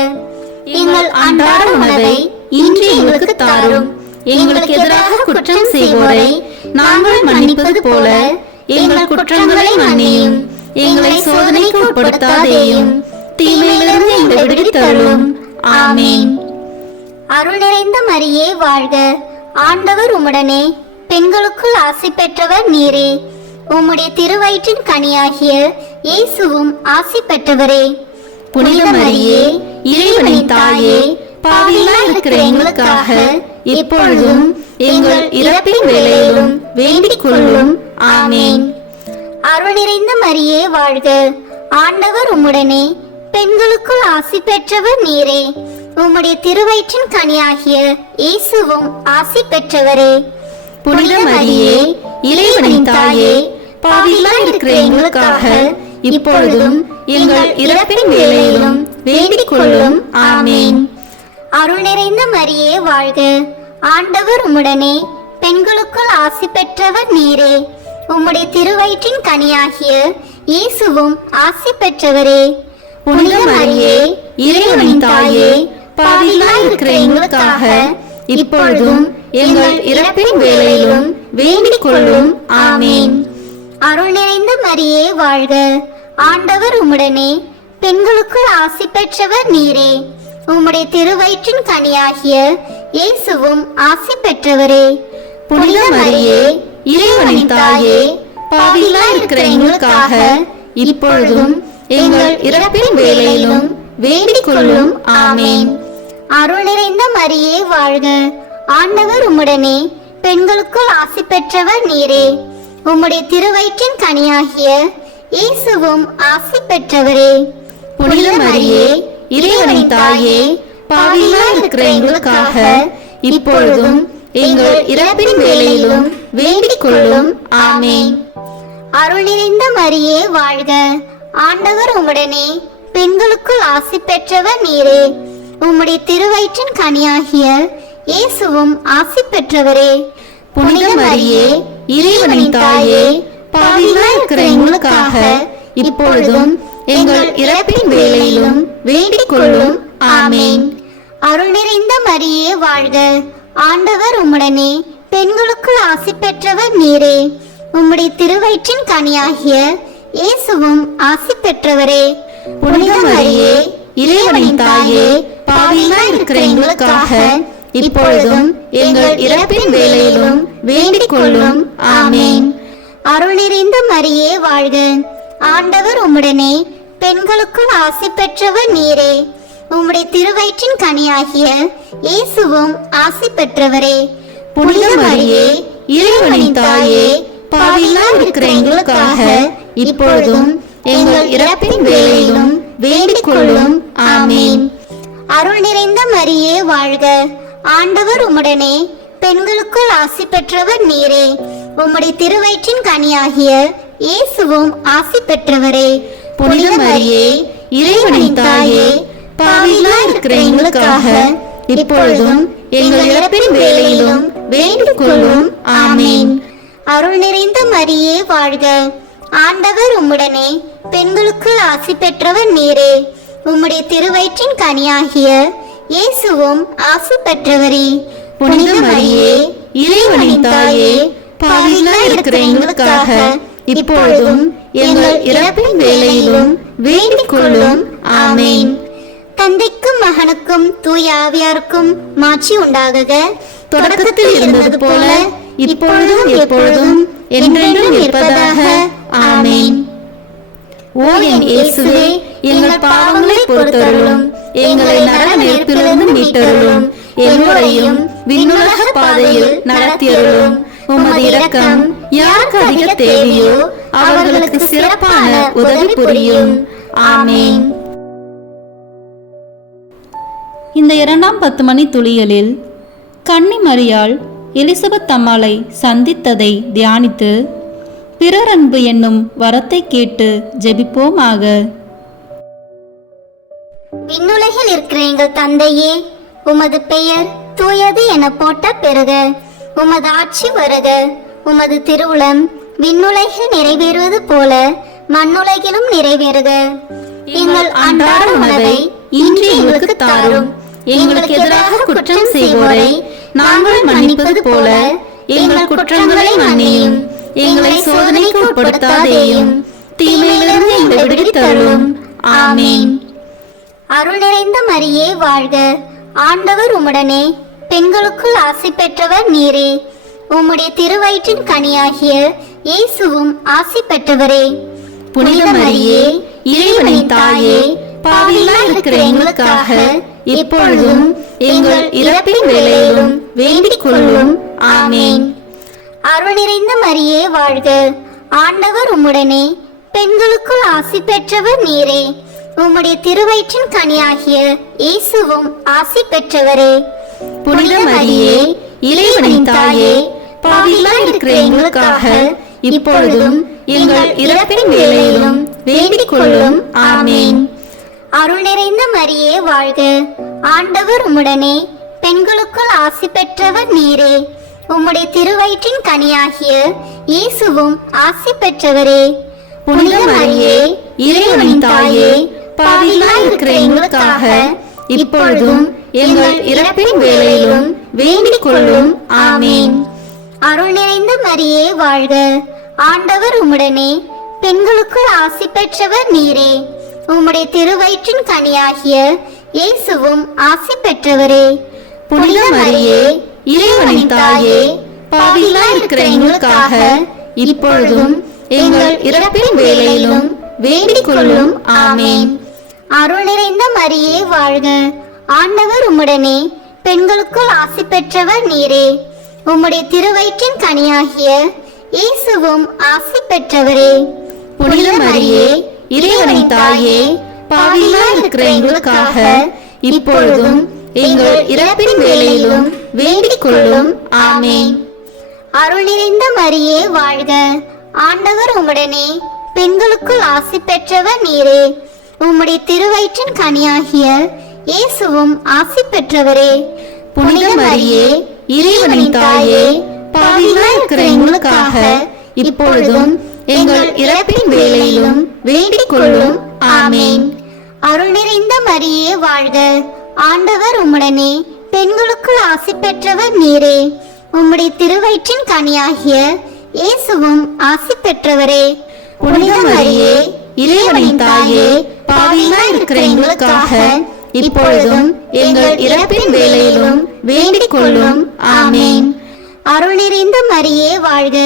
எங்கள் அன்றாட உணவை இன்று எங்களுக்கு தாரும். எங்களுக்கு எதிராக குற்றம் செய்வோரை நாங்கள் மன்னிப்பது போல எங்கள் குற்றங்களை மன்னியும். எங்களை சோதனைக்கு உட்படுத்தாதேயும், தீமையிலிருந்து எங்களை விடுவித்தருளும். ஆமீன். அருள் நிறைந்த மரியே வாழ்க. ஆண்டவர் உம்முடனே, பெண்களுக்குள் ஆசி பெற்றவர் நீரே. உம்முடைய திருவயிற்றின் கனியாகிய இயேசுவும் ஆசி பெற்றவரே. புனித மரியே, இறைவனின் தாயே, பாவிகளாய் இருக்கிற எங்களுக்காக இப்பொழுதும் எங்கள் இறப்பின் வேளையிலும் வேண்டிக் கொள்ளும். ஆமீன். அருள் நிறைந்த மரியே வாழ்க. ஆண்டவர் உம்முடனே, பெண்களுக்குள் ஆசி பெற்றவர் நீரே. உம்முடைய திருவயிற்றின் கனியாகிய இயேசுவும் ஆசி பெற்றவரே. புனித மரியே, இறைவனின் தாயே, பாவிகளாய் இருக்கிற எங்களுக்காக இப்பொழுதும் எங்கள் இறப்பின் வேளையிலும் வேண்டிக் கொள்ளும். ஆமீன். அருள் நிறைந்த மரியே வாழ்க. ஆண்டவர் உம்முடனே, பெண்களுக்குள் ஆசி பெற்றவர் நீரே. உம்முடைய திருவயிற்றின் கனியாகிய இயேசுவும் ஆசி பெற்றவரே. புனித மரியே, இறைவனின் தாயே, பாவிகளாய் இருக்கிற எங்களுக்காக இப்பொழுதும் எங்கள் இறப்பின் வேளையிலும் வேண்டிக் கொள்ளும். ஆமேன். அருள் நிறைந்த மரியே வாழ்க, ஆண்டவர் உம்முடனே, பெண்களுக்குள் ஆசி பெற்றவர் நீரே. உம்முடைய திருவயிற்றின் கனியாகிய இயேசுவும் ஆசி பெற்றவரே. புனித மரியே, இறைவனின் தாயே, பாவிகளாய் இருக்கிற எங்களுக்காக இப்பொழுதும் எங்கள் இறப்பின் வேளையிலும் வேண்டிக் கொள்ளும். ஆமேன். அருள் நிறைந்த மரியே வாழ்க, ஆண்டவர் உம்முடனே, பெண்களுக்குள் ஆசி பெற்றவர் நீரே. உம்முடைய திருவயிற்றின் கனியாகிய இயேசுவும் ஆசி பெற்றவரே. புனித மரியே, இறைவனின் தாயே, பாவிகளாய் இருக்கிற எங்களுக்காக இப்பொழுதும் எங்கள் இறப்பின் வேளையிலும் வேண்டிக் கொள்ளும். ஆமேன். அருள் நிறைந்த மரியே வாழ்க, ஆண்டவர் உம்முடனே, பெண்களுக்குள் ஆசி பெற்றவர் நீரே. உம்முடைய திருவயிற்றின் கனியாகிய இயேசுவும் ஆசி பெற்றவரே. புனித மரியே, இறைவனின் தாயே, பாவிகளாய் இருக்கிற எங்களுக்காக இப்பொழுதும் எங்கள் இறப்பின் வேளையிலும் வேண்டிக் கொள்ளும். ஆமேன். அருள் நிறைந்த மரியே வாழ்க, ஆண்டவர் உம்முடனே, பெண்களுக்குள் ஆசி பெற்றவர் நீரே. உம்முடைய திருவயிற்றின் கனியாகிய இயேசுவும் ஆசி பெற்றவரே. புனித மரியே, இறைவனின் தாயே, பாவிகளாய் இருக்கிற எங்களுக்காக இப்பொழுதும் எங்கள் இறப்பின் வேளையிலும் வேண்டிக் கொள்ளும். ஆமேன். அருள் நிறைந்த மரியே வாழ்க, ஆண்டவர் உம்முடனே, பெண்களுக்குள் ஆசி பெற்றவர் நீரே. உம்முடைய திருவயிற்றின் கனியாகிய இயேசுவும் ஆசி பெற்றவரே. புனித மரியே, இறைவனின் தாயே, பாவிகளாய் இருக்கிற எங்களுக்காக இப்பொழுதும் எங்கள் இறப்பின் வேளையிலும் வேண்டிக் கொள்ளும். ஆமேன். அருள் நிறைந்த மரியே வாழ்க, ஆண்டவர் உம்முடனே, பெண்களுக்குள் ஆசி பெற்றவர் நீரே. உம்முடைய திருவயிற்றின் கனியாகிய இயேசுவும் ஆசி பெற்றவரே. புனித மரியே, இறைவனின் தாயே, பாவிகளாய் இருக்கிற எங்களுக்காக இப்பொழுதும் எங்கள் இறப்பின் வேளையிலும் வேண்டிக் கொள்ளும். ஆமேன். அருள் நிறைந்த மரியே வாழ்க, ஆண்டவர் உம்முடனே, பெண்களுக்குள் ஆசி பெற்றவர் நீரே. உம்முடைய திருவயிற்றின் கனியாகிய இயேசுவும் ஆசி பெற்றவரே. புனித மரியே, இறைவனின் தாயே, பாவிகளாய் இருக்கிற எங்களுக்காக இப்பொழுதும் எங்கள் இறப்பின் வேளையிலும் வேண்டிக் கொள்ளும். ஆமேன். தந்தைக்கும் மகனுக்கும் தூய ஆவியாருக்கும் மாட்சி உண்டாகுக. தொடக்கத்தில் இருந்தது போல இப்பொழுதும் எப்பொழுதும் என்றென்றும் இருப்பதாக. ஆமேன். ஓ என் இயேசுவே, எங்கள் பாவங்களை பொறுத்தருளும், எங்களை நரக நெருப்பிலிருந்து மீட்டருளும், எல்லோரையும் விண்ணுலக பாதையில் நடத்தியருளும். உமது இரக்கம் யாருக்கு அதிக தேவையோ அவர்களுக்கு சிறப்பான உதவி புரியும். ஆமேன். இந்த 2ஆம் 10 மணி துளிகளில் கன்னி மரியாள் எலிசபெத் அம்மாளை சந்தித்ததை தியானித்து பிறர் அன்பு என்னும் வரத்தை கேட்டு ஜெபிப்போமாக. விண்ணுலகில் இருக்கிற எங்கள் தந்தையே, உமது பெயர் தூயது என போட்ட பெறுக. உமது ஆட்சி வருக. உமது திருவுளம் விண்ணுலகில் நிறைவேறுவது போல மண்ணுலகிலும் நிறைவேறுக. எங்கள் அன்றாட உணவை இன்று எங்களுக்கு தாரும். எங்களுக்கு எதிராக குற்றம் செய்வோரை நாங்கள் மன்னிப்பது போல எங்கள் குற்றங்களை மன்னியும். எங்களை சோதனைக்கு உட்படுத்தாதேயும், தீமையிலிருந்து எங்களை விடுவித்தருளும். ஆமேன். அருள் நிறைந்த மரியே வாழ்க, ஆண்டவர் உம்முடனே, பெண்களுக்குள் ஆசி பெற்றவர் நீரே. உம்முடைய திருவயிற்றின் கனியாகிய இயேசுவும் ஆசி பெற்றவரே. புனித மரியே, இறைவனின் தாயே, பாவிகளாய் இருக்கிற எங்களுக்காக இப்பொழுதும் எங்கள் இறப்பின் வேளையிலும் வேண்டிக் கொள்ளும். ஆமேன். அருள் நிறைந்த மரியே வாழ்க, ஆண்டவர் உம்முடனே, பெண்களுக்குள் ஆசி பெற்றவர் நீரே. உம்முடைய திருவயிற்றின் கனியாகிய இயேசுவும் ஆசி பெற்றவரே. புனித மரியே, இறைவனின் தாயே, பாவிகளாய் இருக்கிற எங்களுக்காக இப்பொழுதும் எங்கள் இறப்பின் வேளையிலும் வேண்டிக் கொள்ளும். ஆமேன். அருள் நிறைந்த மரியே வாழ்க, ஆண்டவர் உம்முடனே, பெண்களுக்குள் ஆசி பெற்றவர் நீரே. உம்முடைய திருவயிற்றின் கனியாகிய இயேசுவும் ஆசி பெற்றவரே. புனித மரியே, இறைவனின் தாயே, பாவிகளாய் இருக்கிற எங்களுக்காக இப்பொழுதும் எங்கள் இறப்பின் வேளையிலும் வேண்டிக் கொள்ளும். ஆமீன். அருள் நிறைந்த மரியே வாழ்க, ஆண்டவர் உம்முடனே, பெண்களுக்குள் ஆசி பெற்றவர் நீரே. உம்முடைய திருவயிற்றின் கனியாகிய இயேசுவும் ஆசி பெற்றவரே. புனித மரியே, இறைவனின் தாயே, பாவிகளாய் இருக்கிற எங்களுக்காக இப்பொழுதும் எங்கள் இறப்பின் வேளையிலும் வேண்டிக் கொள்ளும். ஆமீன். அருள் நிறைந்த மரியே வாழ்க, ஆண்டவர் உம்முடனே, பெண்களுக்குள் ஆசி பெற்றவர் நீரே. உம்முடைய திருவயிற்றின் கனியாகிய இயேசுவும் ஆசி பெற்றவரே. புனித மரியே, இறைவனின் தாயே, பாவிகளாய் இருக்கிற எங்களுக்காக இப்பொழுதும் எங்கள் இறப்பின் வேளையிலும் வேண்டிக் கொள்ளும். ஆமீன். அருள் நிறைந்த மரியே வாழ்க, ஆண்டவர் உம்முடனே, பெண்களுக்குள் ஆசி பெற்றவர் நீரே. உம்முடைய திருவயிற்றின் கனியாகிய இயேசுவும் ஆசி பெற்றவரே. புனித மரியே, இறைவனின் தாயே, பாவிகளாய் இருக்கிற எங்களுக்காக இப்பொழுதும் எங்கள் இறப்பின் வேளையிலும் வேண்டிக் கொள்ளும். ஆமீன். அருள் நிறைந்த மரியே வாழ்க, ஆண்டவர் உம்முடனே, பெண்களுக்குள் ஆசி பெற்றவர் நீரே. உம்முடைய திருவயிற்றின் கனியாகிய இயேசுவும் ஆசி பெற்றவரே. புனித மரியே, இறைவனின் தாயே, பாவிகளாய் இருக்கிற எங்களுக்காக இப்பொழுதும் எங்கள் இறப்பின் வேளையிலும் வேண்டிக் கொள்ளும். ஆமீன். அருள் நிறைந்த மரியே வாழ்க,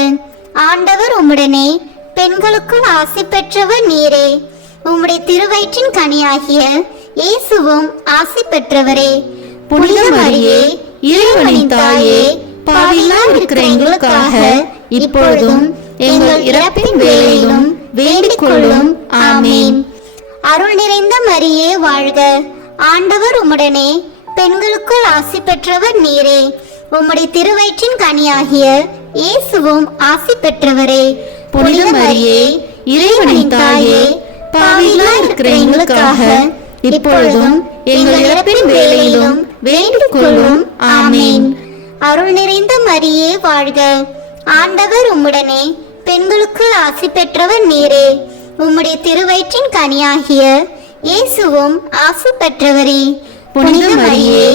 ஆண்டவர் உம்முடனே, பெண்களுக்குள் ஆசி பெற்றவர் நீரே. உம்முடைய திருவயிற்றின் கனியாகிய இயேசுவும் ஆசி பெற்றவரே. புனித மரியே, இறைவனின் தாயே, பாவிகளாய் இருக்கிற எங்களுக்காக இப்பொழுதும் எங்கள் இறப்பின் வேளையிலும் வேண்டிக் கொள்ளும். ஆமீன். அருள் நிறைந்த மரியே வாழ்க, ஆண்டவர் உம்முடனே, பெண்களுக்குள் ஆசி பெற்றவர் நீரே. உம்முடைய திருவயிற்றின் கனியாகிய இயேசுவும் ஆசி பெற்றவரே. புனித மரியே, இறைவனின் தாயே, பாவிகளாய் இருக்கிற எங்களுக்காக இப்பொழுதும் எங்கள் இறப்பின் வேளையிலும் வேண்டிக் கொள்ளும். ஆமீன். அருள் நிறைந்த மரியே வாழ்க, ஆண்டவர் உம்முடனே, பெண்களுக்குள் ஆசி பெற்றவர் நீரே. உம்முடைய திருவயிற்றின் கனியாகிய இயேசுவும் ஆசி பெற்றவரே. புனித மரியே,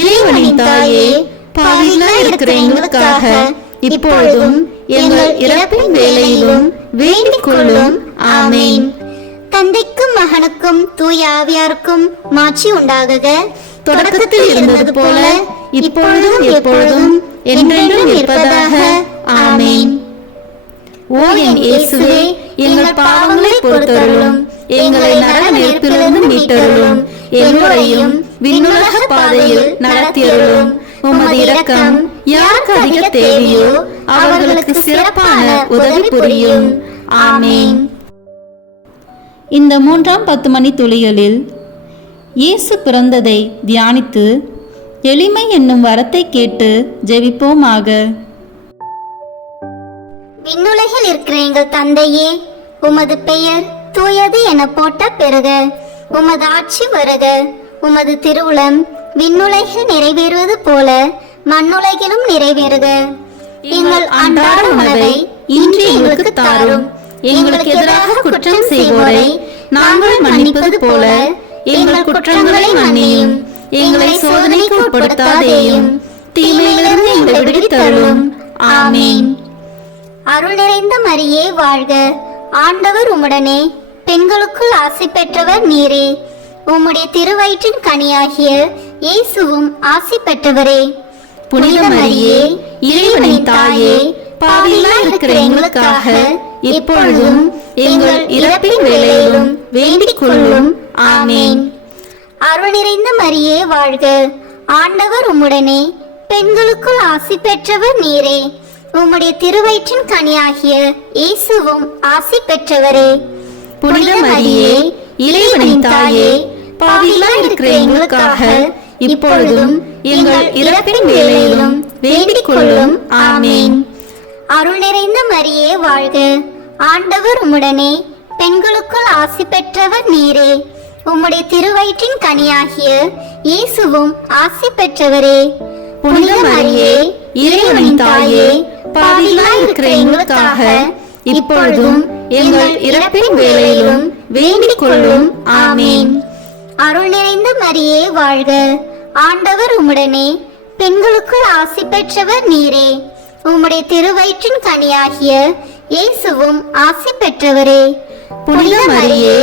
இறைவனின் தாயே, பாவிகளாய் இருக்கிற எங்களுக்காக இப்பொழுதும் எங்கள் இறப்பின் வேளையிலும் வேண்டிக் கொள்ளும். ஆமீன். தந்தைக்கும் மகனுக்கும் தூய ஆவியாருக்கும் மாட்சி உண்டாகுக. தொடக்கத்தில் இருந்தது போல இப்பொழுதும் எப்பொழுதும் என்றென்றும் இருப்பதாக. ஆமீன். ஓ என் இயேசுவே, எங்கள் பாவங்களை பொறுத்தருளும், எங்களை நரக நெருப்பிலிருந்து மீட்டருளும், எல்லோரையும் விண்ணுலக பாதையில் நடத்தியருளும். உமது இரக்கம் யாருக்கு அதிக தேவையோ அவர்களுக்கு சிறப்பான உதவி புரியும். ஆமீன். இந்த 3ஆம் 10 மணி துளிகளில் இயேசு பிறந்ததை தியானித்து எளிமை என்னும் வரத்தை கேட்டு ஜெபிப்போமாக. விண்ணுலகில் இருக்கிற எங்கள் தந்தையே, உமது பெயர் தூயது என போட்ட பெறுக. உமது ஆட்சி வருக. உமது திருவுளம் விண்ணுலகில் நிறைவேறுவது போல மண்ணுலகிலும் நிறைவேறுக. எங்கள் அன்றாட உணவை இன்று எங்களுக்கு தாரும். எங்களுக்கு எதிராக குற்றம் செய்வோரை நாங்கள் மன்னிப்பது போல எங்கள் குற்றங்களை மன்னியும். எங்களை சோதனைக்கு உட்படுத்தாதேயும், தீமையிலிருந்து எங்களை விடுவித்தருளும். ஆமீன். அருள் நிறைந்த மரியே வாழ்க, ஆண்டவர் உம்முடனே, பெண்களுக்குள் ஆசி பெற்றவர் நீரே. உம்முடைய திருவயிற்றின் கனியாகிய இயேசுவும் ஆசி பெற்றவரே. புனித மரியே, இறைவனின் தாயே, பாவிகளாய் இருக்கிற எங்களுக்காக இப்பொழுதும் எங்கள் இறப்பின் வேளையிலும் வேண்டிக் கொள்ளும். ஆமீன். அருள் நிறைந்த மரியே வாழ்க, ஆண்டவர் உம்முடனே, பெண்களுக்குள் ஆசி பெற்றவர் நீரே. உம்முடைய திருவயிற்றின் கனியாகிய இயேசுவும் ஆசி பெற்றவரே. புனித மரியே, இறைவனின் தாயே, பாவிகளாய் இருக்கிற எங்களுக்காக இப்பொழுதும் எங்கள் இறப்பின் வேளையிலும் வேண்டிக் கொள்ளும். ஆமீன். அருள் நிறைந்த மரியே வாழ்க, ஆண்டவர் உம்முடனே, பெண்களுக்குள் ஆசி பெற்றவர் நீரே. உம்முடைய திருவயிற்றின் கனியாகிய இயேசுவும் ஆசி பெற்றவரே. புனித மரியே, இறைவனின் தாயே, பாவிகளாய் இருக்கிற எங்களுக்காக இப்பொழுதும் எங்கள் இறப்பின் வேளையிலும் வேண்டிக் கொள்ளும். ஆமீன். அருள் நிறைந்த மரியே வாழ்க, ஆண்டவர் உம்முடனே பெண்களுக்குள் ஆசி பெற்றவர் நீரே. உம்முடைய திருவயிற்றின் கனியாகிய இயேசுவும் ஆசி பெற்றவரே. புனித மரியே,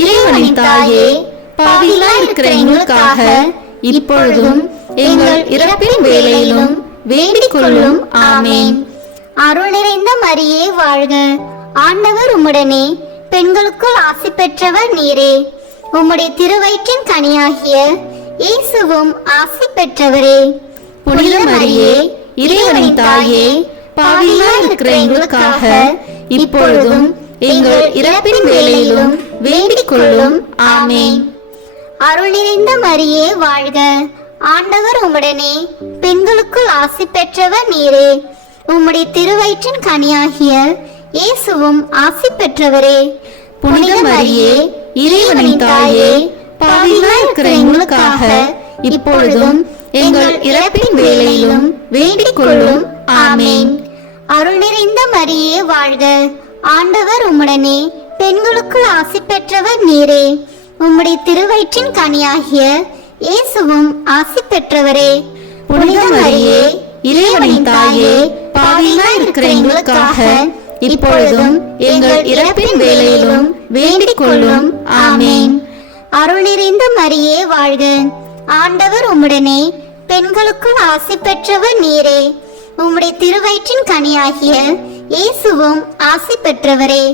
இறைவனின் தாயே, பாவிகளாய் இருக்கிற எங்களுக்காக இப்பொழுதும் எங்கள் இறப்பின் வேளையிலும் வேண்டிக் கொள்ளும். ஆமேன். அருள் நிறைந்த மரியே வாழ்க. ஆண்டவர் உம்முடனே பெண்களுக்குள் ஆசி பெற்றவர் நீரே. உம்முடைய திருவயிற்றின் கனியாகிய இயேசுவும் ஆசி பெற்றவரே. புனித மரியே, இறைவனின் தாயே, பாவிகளாய் இருக்கிற எங்களுக்காக இப்பொழுதும் எங்கள் இறப்பின் வேளையிலும் வேண்டிக் கொள்ளும். ஆமேன். அருள் நிறைந்த மரியே வாழ்க. ஆண்டவர் உம்முடனே பெண்களுக்குள் ஆசி பெற்றவர் நீரே. உம்முடைய திருவயிற்றின் கனியாகிய இயேசுவும் ஆசி பெற்றவரே. புனித மரியே, இறைவனின் தாயே, பாவிகளாய் இருக்கிற எங்களுக்காக இப்பொழுதும் எங்கள் இறப்பின் வேளையிலும் வேண்டிக் கொள்ளும். ஆமேன். அருள் நிறைந்த மரியே வாழ்க. ஆண்டவர் உம்முடனே பெண்களுக்குள் ஆசி பெற்றவர் நீரே. உம்முடைய திருவயிற்றின் கனியாகிய இயேசுவும் ஆசி பெற்றவரே. புனித மரியே, இறைவனின் தாயே, பாவிகளாய் இருக்கிற எங்களுக்காக இப்பொழுதும் எங்கள் இறப்பின் வேளையிலும் வேண்டிக் கொள்ளும். ஆமேன். அருள் நிறைந்த மரியே வாழ்க. ஆண்டவர் உம்முடனே பெண்களுக்குள் ஆசி பெற்றவர் நீரே. உம்முடைய திருவயிற்றின் கனியாகிய இயேசுவும் ஆசி பெற்றவரே.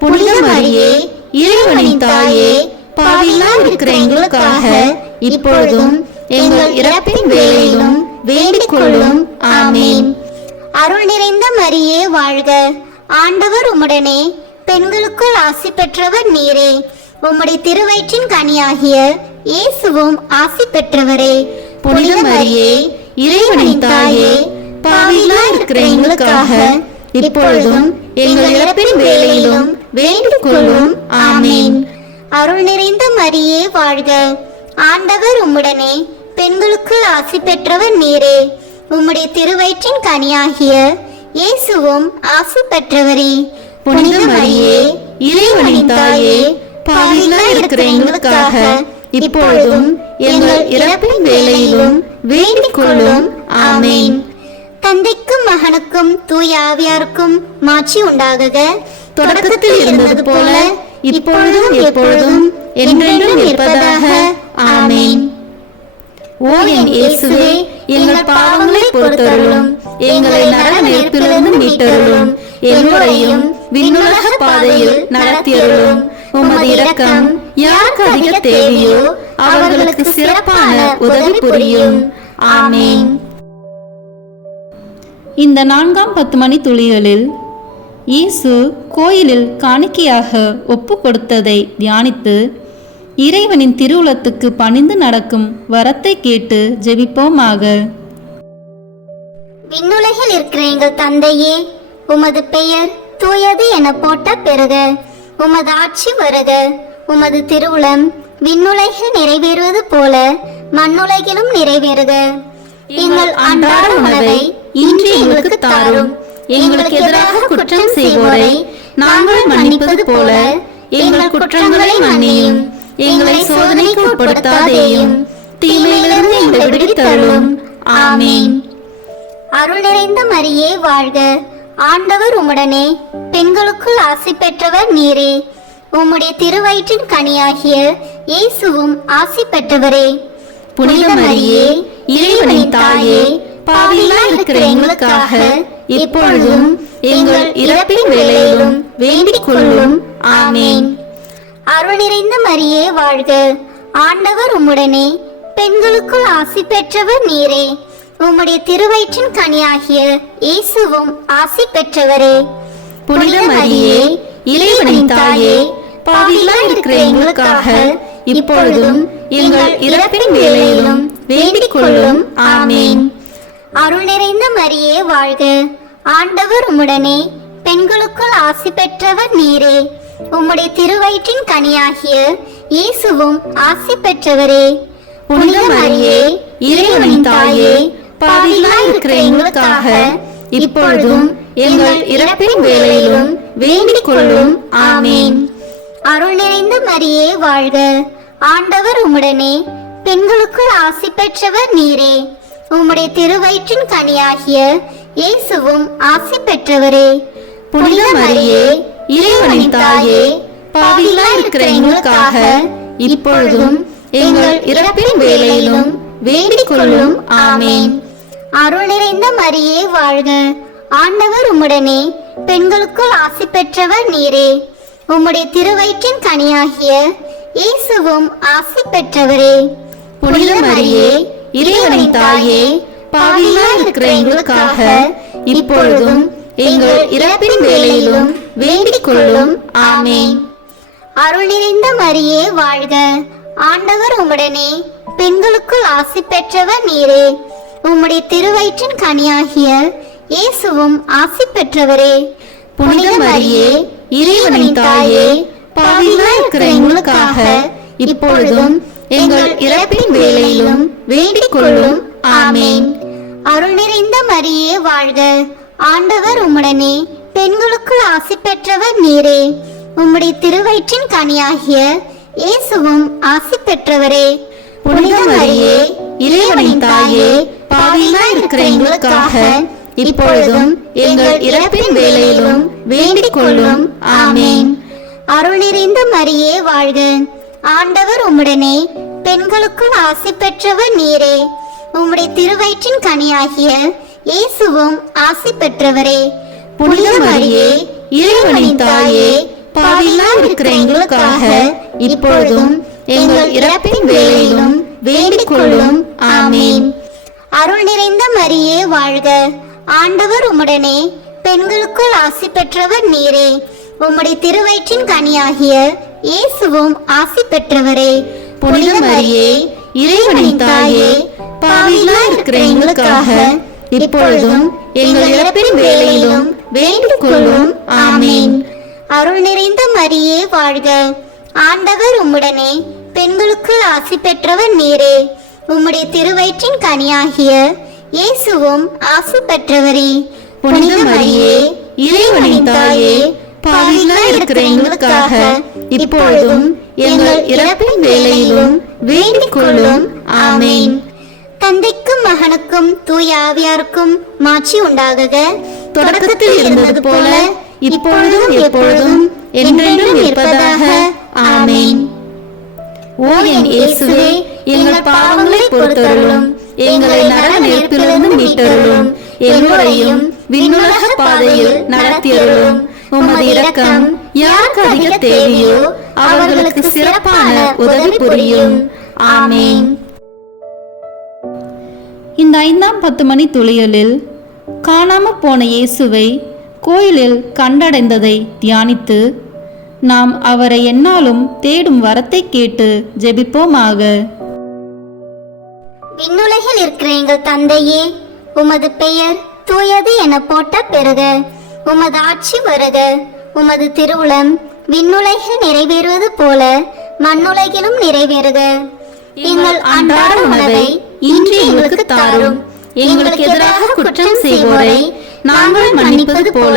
புனித மரியே, இறைவனின் தாயே, பாவிகளாய் இருக்கிற எங்களுக்காக இப்பொழுதும் எங்கள் இறப்பின் வேளையிலும் வேண்டிக் கொள்ளும். ஆமேன். அருள் நிறைந்த மரியே வாழ்க. ஆண்டவர் உம்முடனே பெண்களுக்குள் ஆசி பெற்றவர் நீரே. உம்முடைய திருவயிற்றின் கனியாகிய இயேசுவும் ஆசி பெற்றவரே. புனித மரியே, இறைவனின் தாயே, பாவிகளாய் இருக்கிற எங்களுக்காக இப்பொழுதும் எங்கள் இறப்பின் வேளையிலும் வேண்டிக் கொள்ளும். ஆமேன். அருள் நிறைந்த மரியே வாழ்க. ஆண்டவர் உம்முடனே பெண்களுக்குள் ஆசி பெற்றவர் நீரே. உம்முடைய திருவயிற்றின் கனியாகிய இயேசுவும் ஆசி பெற்றவரே. புனித மரியே, இறைவனின் தாயே, பாவிகளாய் இருக்கிற எங்களுக்காக இப்பொழுதும் எங்கள் இறப்பின் வேளையிலும் வேண்டிக் கொள்ளும். ஆமேன். தந்தைக்கும் மகனுக்கும் தூய ஆவியாருக்கும் மாட்சி உண்டாகுக. தொடக்கத்தில் இருந்தது போல இப்பொழுதும் எப்பொழுதும் என்றென்றும் இருப்பதாக. ஆமேன். ஓ என் இயேசுவே, எங்கள் பாவங்களை பொறுத்தருளும், எங்களை நரக நெருப்பிலிருந்து மீட்டருளும், எல்லோரையும் விண்ணுலக பாதையில் நடத்தியருளும். உமது இரக்கம் யாருக்கு அதிக தேவையோ அவர்களுக்கு சிறப்பான உதவி புரியும். ஆமேன். இந்த 4ஆம் 10 மணி துளிகளில் இயேசு கோயிலில் காணிக்கையாக ஒப்பு கொடுத்ததை தியானித்து இறைவனின் திருவுளத்துக்கு பணிந்து நடக்கும் வரத்தை கேட்டு ஜெபிப்போமாக. விண்ணுலகில் இருக்கிற எங்கள் தந்தையே, உமது பெயர் தூயது என போட்ட பெறுக. உமது ஆட்சி வருக. உமது திருவுளம் விண்ணுலகில் நிறைவேறுவது போல மண்ணுலகிலும் நிறைவேறுக. எங்கள் அன்றாட உணவை இன்று எங்களுக்கு தாரும். எங்களுக்கு எதிராக குற்றம் செய்வோரை நாங்கள் மன்னிப்பது போல எங்கள் குற்றங்களை மன்னியும். எங்களை சோதனைக்கு உட்படுத்தாதேயும், தீமையிலிருந்து எங்களை விடுவித்தருளும். ஆமேன். அருள் நிறைந்த மரியே வாழ்க. ஆண்டவர் உம்முடனே பெண்களுக்குள் ஆசி பெற்றவர் நீரே. உம்முடைய திருவயிற்றின் கனியாகிய இயேசுவும் ஆசி பெற்றவரே. புனித மரியே, இறைவனின் தாயே, பாவிகளாய் இருக்கிற எங்களுக்காக இப்பொழுதும் எங்கள் இறப்பின் வேளையிலும் வேண்டிக் கொள்ளும். ஆமேன். அருள் நிறைந்த மரியே வாழ்க. ஆண்டவர் உம்முடனே பெண்களுக்குள் ஆசி பெற்றவர் நீரே. உம்முடைய திருவயிற்றின் கனியாகிய இயேசுவும் ஆசி பெற்றவரே. புனித மரியே, இறைவனின் தாயே, பாவிகளாய் இருக்கிற எங்களுக்காக இப்பொழுதும் எங்கள் இறப்பின் வேளையிலும் வேண்டிக் கொள்ளும். ஆமேன். அருள் நிறைந்த மரியே வாழ்க. ஆண்டவர் உம்முடனே பெண்களுக்குள் ஆசி பெற்றவர் நீரே. உம்முடைய திருவயிற்றின் கனியாகிய இயேசுவும் ஆசி பெற்றவரே. புனித மரியே, இறைவனின் தாயே, பாவிகளாய் இருக்கிற எங்களுக்காக இப்பொழுதும் எங்கள் இறப்பின் வேளையிலும் வேண்டிக் கொள்ளும். ஆமேன். அருள் நிறைந்த மரியே வாழ்க. ஆண்டவர் உம்முடனே பெண்களுக்குள் ஆசி பெற்றவர் நீரே. உம்முடைய திருவயிற்றின் கனியாகிய இயேசுவும் ஆசி பெற்றவரே. புனித மரியே, இறைவனின் தாயே, பாவிகளாய் இருக்கிற எங்களுக்காக இப்பொழுதும் எங்கள் இறப்பின் வேளையிலும் வேண்டிக் கொள்ளும். ஆமேன். அருள் நிறைந்த மரியே வாழ்க. ஆண்டவர் உம்முடனே, பெண்களுக்குள் ஆசி பெற்றவர் நீரே. உம்முடைய திருவயிற்றின் கனியாகிய இயேசுவும் ஆசி பெற்றவரே. புனித மரியே, இறைவனின் தாயே, பாவிகளாய் இருக்கிற எங்களுக்காக இப்பொழுதும் எங்கள் இறப்பின் வேளையிலும் வேண்டிக் கொள்ளும். ஆமேன். அருள் நிறைந்த மரியே வாழ்க. ஆண்டவர் உம்முடனே, பெண்களுக்குள் ஆசி பெற்றவர் நீரே. உம்முடைய திருவயிற்றின் கனியாகிய இயேசுவும் ஆசி பெற்றவரே. புனித மரியே, இறைவனின் தாயே, பாவிகளாய் இருக்கிற எங்களுக்காக இப்பொழுதும் எங்கள் இறப்பின் வேளையிலும் வேண்டிக் கொள்ளும். ஆமேன். அருள் நிறைந்த மரியே வாழ்க. ஆண்டவர் உம்முடனே, பெண்களுக்குள் ஆசி பெற்றவர் நீரே. உம்முடைய திருவயிற்றின் கனியாகிய இயேசுவும் ஆசி பெற்றவரே. புனித மரியே, இறைவனின் தாயே, பாவிகளாய் இருக்கிற எங்களுக்காக இப்பொழுதும் எங்கள் இறப்பின் வேளையிலும் வேண்டிக் கொள்ளும். ஆமேன். அருள் நிறைந்த மரியே வாழ்க. ஆண்டவர் உம்முடனே, பெண்களுக்குள் ஆசி பெற்றவர் நீரே. உம்முடைய திருவயிற்றின் கனியாகிய இயேசுவும் ஆசி பெற்றவரே. புனித மரியே, இறைவனின் தாயே, பாவிகளாய் இருக்கிற எங்களுக்காக இப்பொழுதும் எங்கள் இறப்பின் வேளையிலும் வேண்டிக் கொள்ளும். ஆமேன். அருள் நிறைந்த மரியே வாழ்க. ஆண்டவர் உம்முடனே, பெண்களுக்குள் ஆசி பெற்றவர் நீரே. உம்முடைய திருவயிற்றின் கனியாகிய இயேசுவும் ஆசி பெற்றவரே. புனித மரியே, இறைவனின் தாயே, பாவிகளாய் இருக்கிற எங்களுக்காக இப்பொழுதும் எங்கள் இறப்பின் வேளையிலும் வேண்டிக் கொள்ளும். ஆமேன். அருள் நிறைந்த மரியே வாழ்க. ஆண்டவர் உம்முடனே, பெண்களுக்குள் ஆசி பெற்றவர் நீரே. உம்முடைய திருவயிற்றின் கனியாகிய இயேசுவும் ஆசி பெற்றவரே. புனித மரியே, இறைவனின் தாயே, பாவிகளாய் இருக்கிற எங்களுக்காக இப்பொழுதும் எங்கள் இறப்பின் வேளையிலும் வேண்டிக் கொள்ளும். ஆமேன். தந்தைக்கும் மகனுக்கும் தூய ஆவியாருக்கும் மாட்சி உண்டாகுக. தொடக்கத்தில் இருந்தது போல இப்பொழுதும் எப்பொழுதும் என்றென்றும் இருப்பதாக. ஆமேன். ஓ என் இயேசுவே, எங்கள் பாவங்களை பொறுத்தருளும், எங்களை நரக நெருப்பிலிருந்து மீட்டருளும், எல்லோரையும் விண்ணுலக பாதையில் நடத்தியருளும். உமது இரக்கம் யாருக்கு அதிக தேவையோ அவர்களுக்கு சிறப்பான உதவி புரியும். ஆமேன். இந்த 5ஆம் 10 மணி துளியலில் காணாமற் போன இயேசுவை கோயிலில் கண்டடைந்ததை தியானித்து நாம் அவரை எந்நாளும் தேடும் வரத்தை கேட்டு ஜெபிப்போமாக. விண்ணுலகில் இருக்கிற எங்கள் தந்தையே, உமது பெயர் தூயது என போட்ட பெறுக. உமது ஆட்சி வருக. உமது திருவுளம் விண்ணுலகில் நிறைவேறுவது போல மண்ணுலகிலும் நிறைவேறுக. எங்கள் அன்றாட உணவை இன்று எங்களுக்கு தாரும். எங்களுக்கு எதிராக குற்றம் செய்வோரை நாங்கள் மன்னிப்பது போல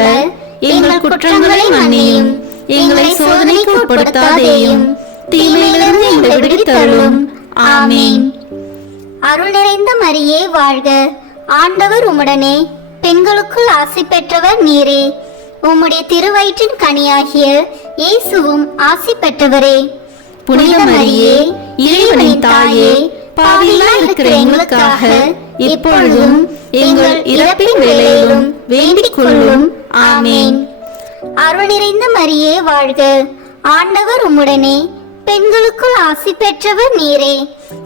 எங்கள் குற்றங்களை மன்னியும். எங்களை சோதனைக்கு உட்படுத்தாதேயும், தீமையிலிருந்து எங்களை விடுவித்தருளும். ஆமேன். அருள் நிறைந்த மரியே வாழ்க. ஆண்டவர் உம்முடனே, பெண்களுக்குள் ஆசி பெற்றவர் நீரே. உம்முடைய திருவயிற்றின் கனியாகிய இயேசுவும் ஆசி பெற்றவரே. புனித மரியே, இறைவனின் தாயே, பாவிகளாய் இருக்கிற எங்களுக்காக இப்பொழுதும் எங்கள் இறப்பின் வேளையிலும் வேண்டிக் கொள்ளும். ஆமேன். அருள் நிறைந்த மரியே வாழ்க. ஆண்டவர் உம்முடனே, பெண்களுக்குள் ஆசி பெற்றவர் நீரே.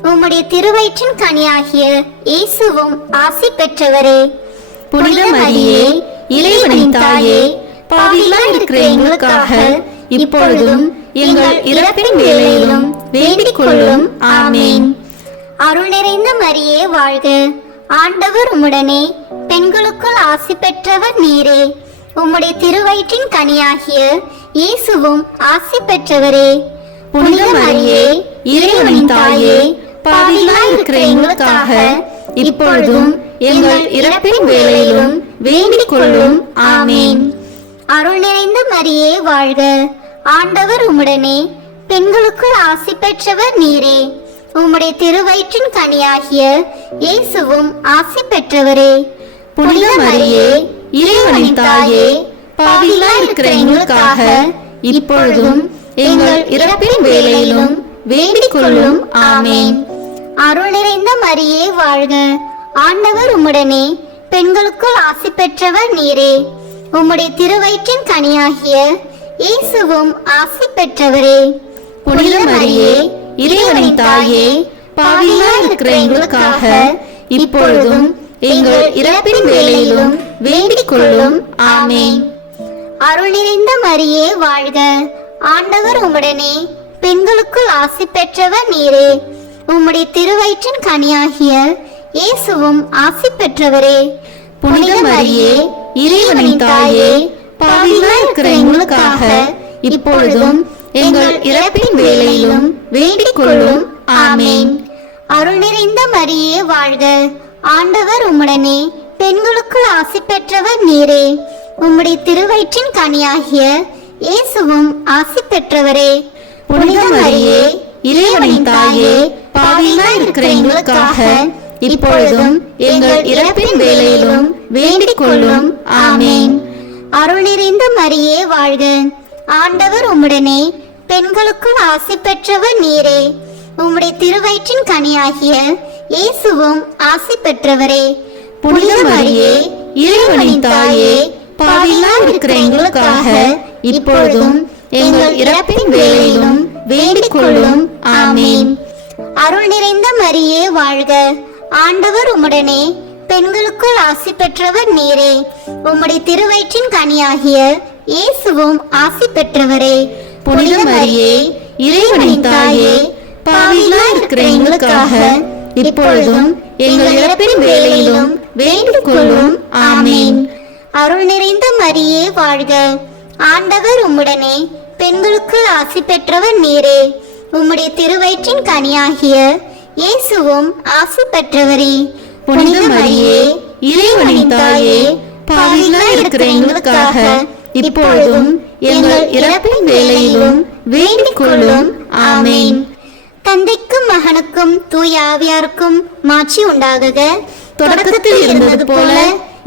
உம்முடைய திருவயிற்றின் கனியாகிய இயேசுவும் ஆசி பெற்றவரே. புனித மரியே, இறைவனின் தாயே, பாவிகளாய் இருக்கிற எங்களுக்காக இப்பொழுதும் எங்கள் இறப்பின் வேளையிலும் வேண்டிக் கொள்ளும். ஆமேன். அருள் நிறைந்த மரியே வாழ்க. ஆண்டவர் உம்முடனே, பெண்களுக்குள் ஆசி பெற்றவர் நீரே. உம்முடைய திருவயிற்றின் கனியாகிய இயேசுவும் ஆசி பெற்றவரே. புனித மரியே, இறைவனின் தாயே, பாவிகளாய் இருக்கிற எங்களுக்காக இப்பொழுதும் எங்கள் இறப்பின் வேளையிலும் வேண்டிக் கொள்ளும். ஆமேன். அருள் நிறைந்த மரியே வாழ்க. ஆண்டவர் உம்முடனே, பெண்களுக்குள் ஆசி பெற்றவர் நீரே. உம்முடைய திருவயிற்றின் கனியாகிய இயேசுவும் ஆசி பெற்றவரே. புனித மரியே, இறைவனின் தாயே, பாவிகளாய் இருக்கிற எங்களுக்காக இப்பொழுதும் எங்கள் இறப்பின் வேளையிலும் வேண்டிக் கொள்ளும். ஆமேன். அருள் நிறைந்த மரியே வாழ்க, ஆண்டவர் உம்முடனே, பெண்களுக்குள் ஆசி பெற்றவர் நீரே. உம்முடைய திருவயிற்றின் கனியாகிய இயேசுவும் ஆசி பெற்றவரே. புனித மரியே, இறைவனின் தாயே, பாவிகளாய் இருக்கிற எங்களுக்காக இப்பொழுதும் எங்கள் இறப்பின் வேளையிலும் வேண்டிக் கொள்ளும். ஆமேன். அருள் நிறைந்த மரியே வாழ்க, ஆண்டவர் உம்முடனே, பெண்களுக்குள் ஆசி பெற்றவர் நீரே. உம்முடைய திருவயிற்றின் கனியாகிய இயேசுவும் ஆசி பெற்றவரே. புனித மரியே, இறைவனின் தாயே, பாவிகளாய் இருக்கிற எங்களுக்காக இப்பொழுதும் எங்கள் இறப்பின் வேளையிலும் வேண்டிக் கொள்ளும். ஆமேன். அருள் நிறைந்த மரியே வாழ்க, ஆண்டவர் உம்முடனே, பெண்களுக்குள் ஆசி பெற்றவர் நீரே. உம்முடைய திருவயிற்றின் கனியாகிய இயேசுவும் ஆசி பெற்றவரே. புனித மரியே, இறைவனின் தாயே, பாவிகளாய் இருக்கிற எங்களுக்காக இப்பொழுதும் எங்கள் இறப்பின் வேளையிலும் வேண்டிக் கொள்ளும். ஆமேன். அருள் நிறைந்த மரியே வாழ்க, ஆண்டவர் உம்முடனே, பெண்களுக்குள் ஆசி பெற்றவர் நீரே. உம்முடைய திருவயிற்றின் கனியாகிய இயேசுவும் ஆசி பெற்றவரே. புனித மரியே, இறைவனின் தாயே, பாவிகளாய் இருக்கிற எங்களுக்காக இப்பொழுதும் எங்கள் இறப்பின் வேளையிலும் வேண்டிக் கொள்ளும். ஆமேன். அருள் நிறைந்த மரியே வாழ்க, ஆண்டவர் உம்முடனே, பெண்களுக்குள் ஆசி பெற்றவர் நீரே. உம்முடைய திருவயிற்றின் கனியாகிய இயேசுவும் ஆசி பெற்றவரே. புனித மரியே, இறைவனின் தாயே, பாவிகளாய் இருக்கிற எங்களுக்காக இப்பொழுதும் எங்கள் இறப்பின் வேளையிலும் வேண்டிக் கொள்ளும். ஆமேன். அருள் நிறைந்த மரியே வாழ்க, ஆண்டவர் உம்முடனே, பெண்களுக்குள் ஆசி பெற்றவர் நீரே. உம்முடைய திருவயிற்றின் கனியாகிய இயேசுவும் ஆசி பெற்றவரே. புனித மரியே, இறைவனின் தாயே, பாவிகளாய் இருக்கிற எங்களுக்காக இப்பொழுதும் எங்கள் இறப்பின் வேளையிலும் வேண்டிக் கொள்ளும். ஆமேன். தந்தைக்கும் மகனுக்கும் தூய ஆவியாருக்கும் மாட்சி உண்டாகுக. தொடக்கத்தில் இருந்தது போல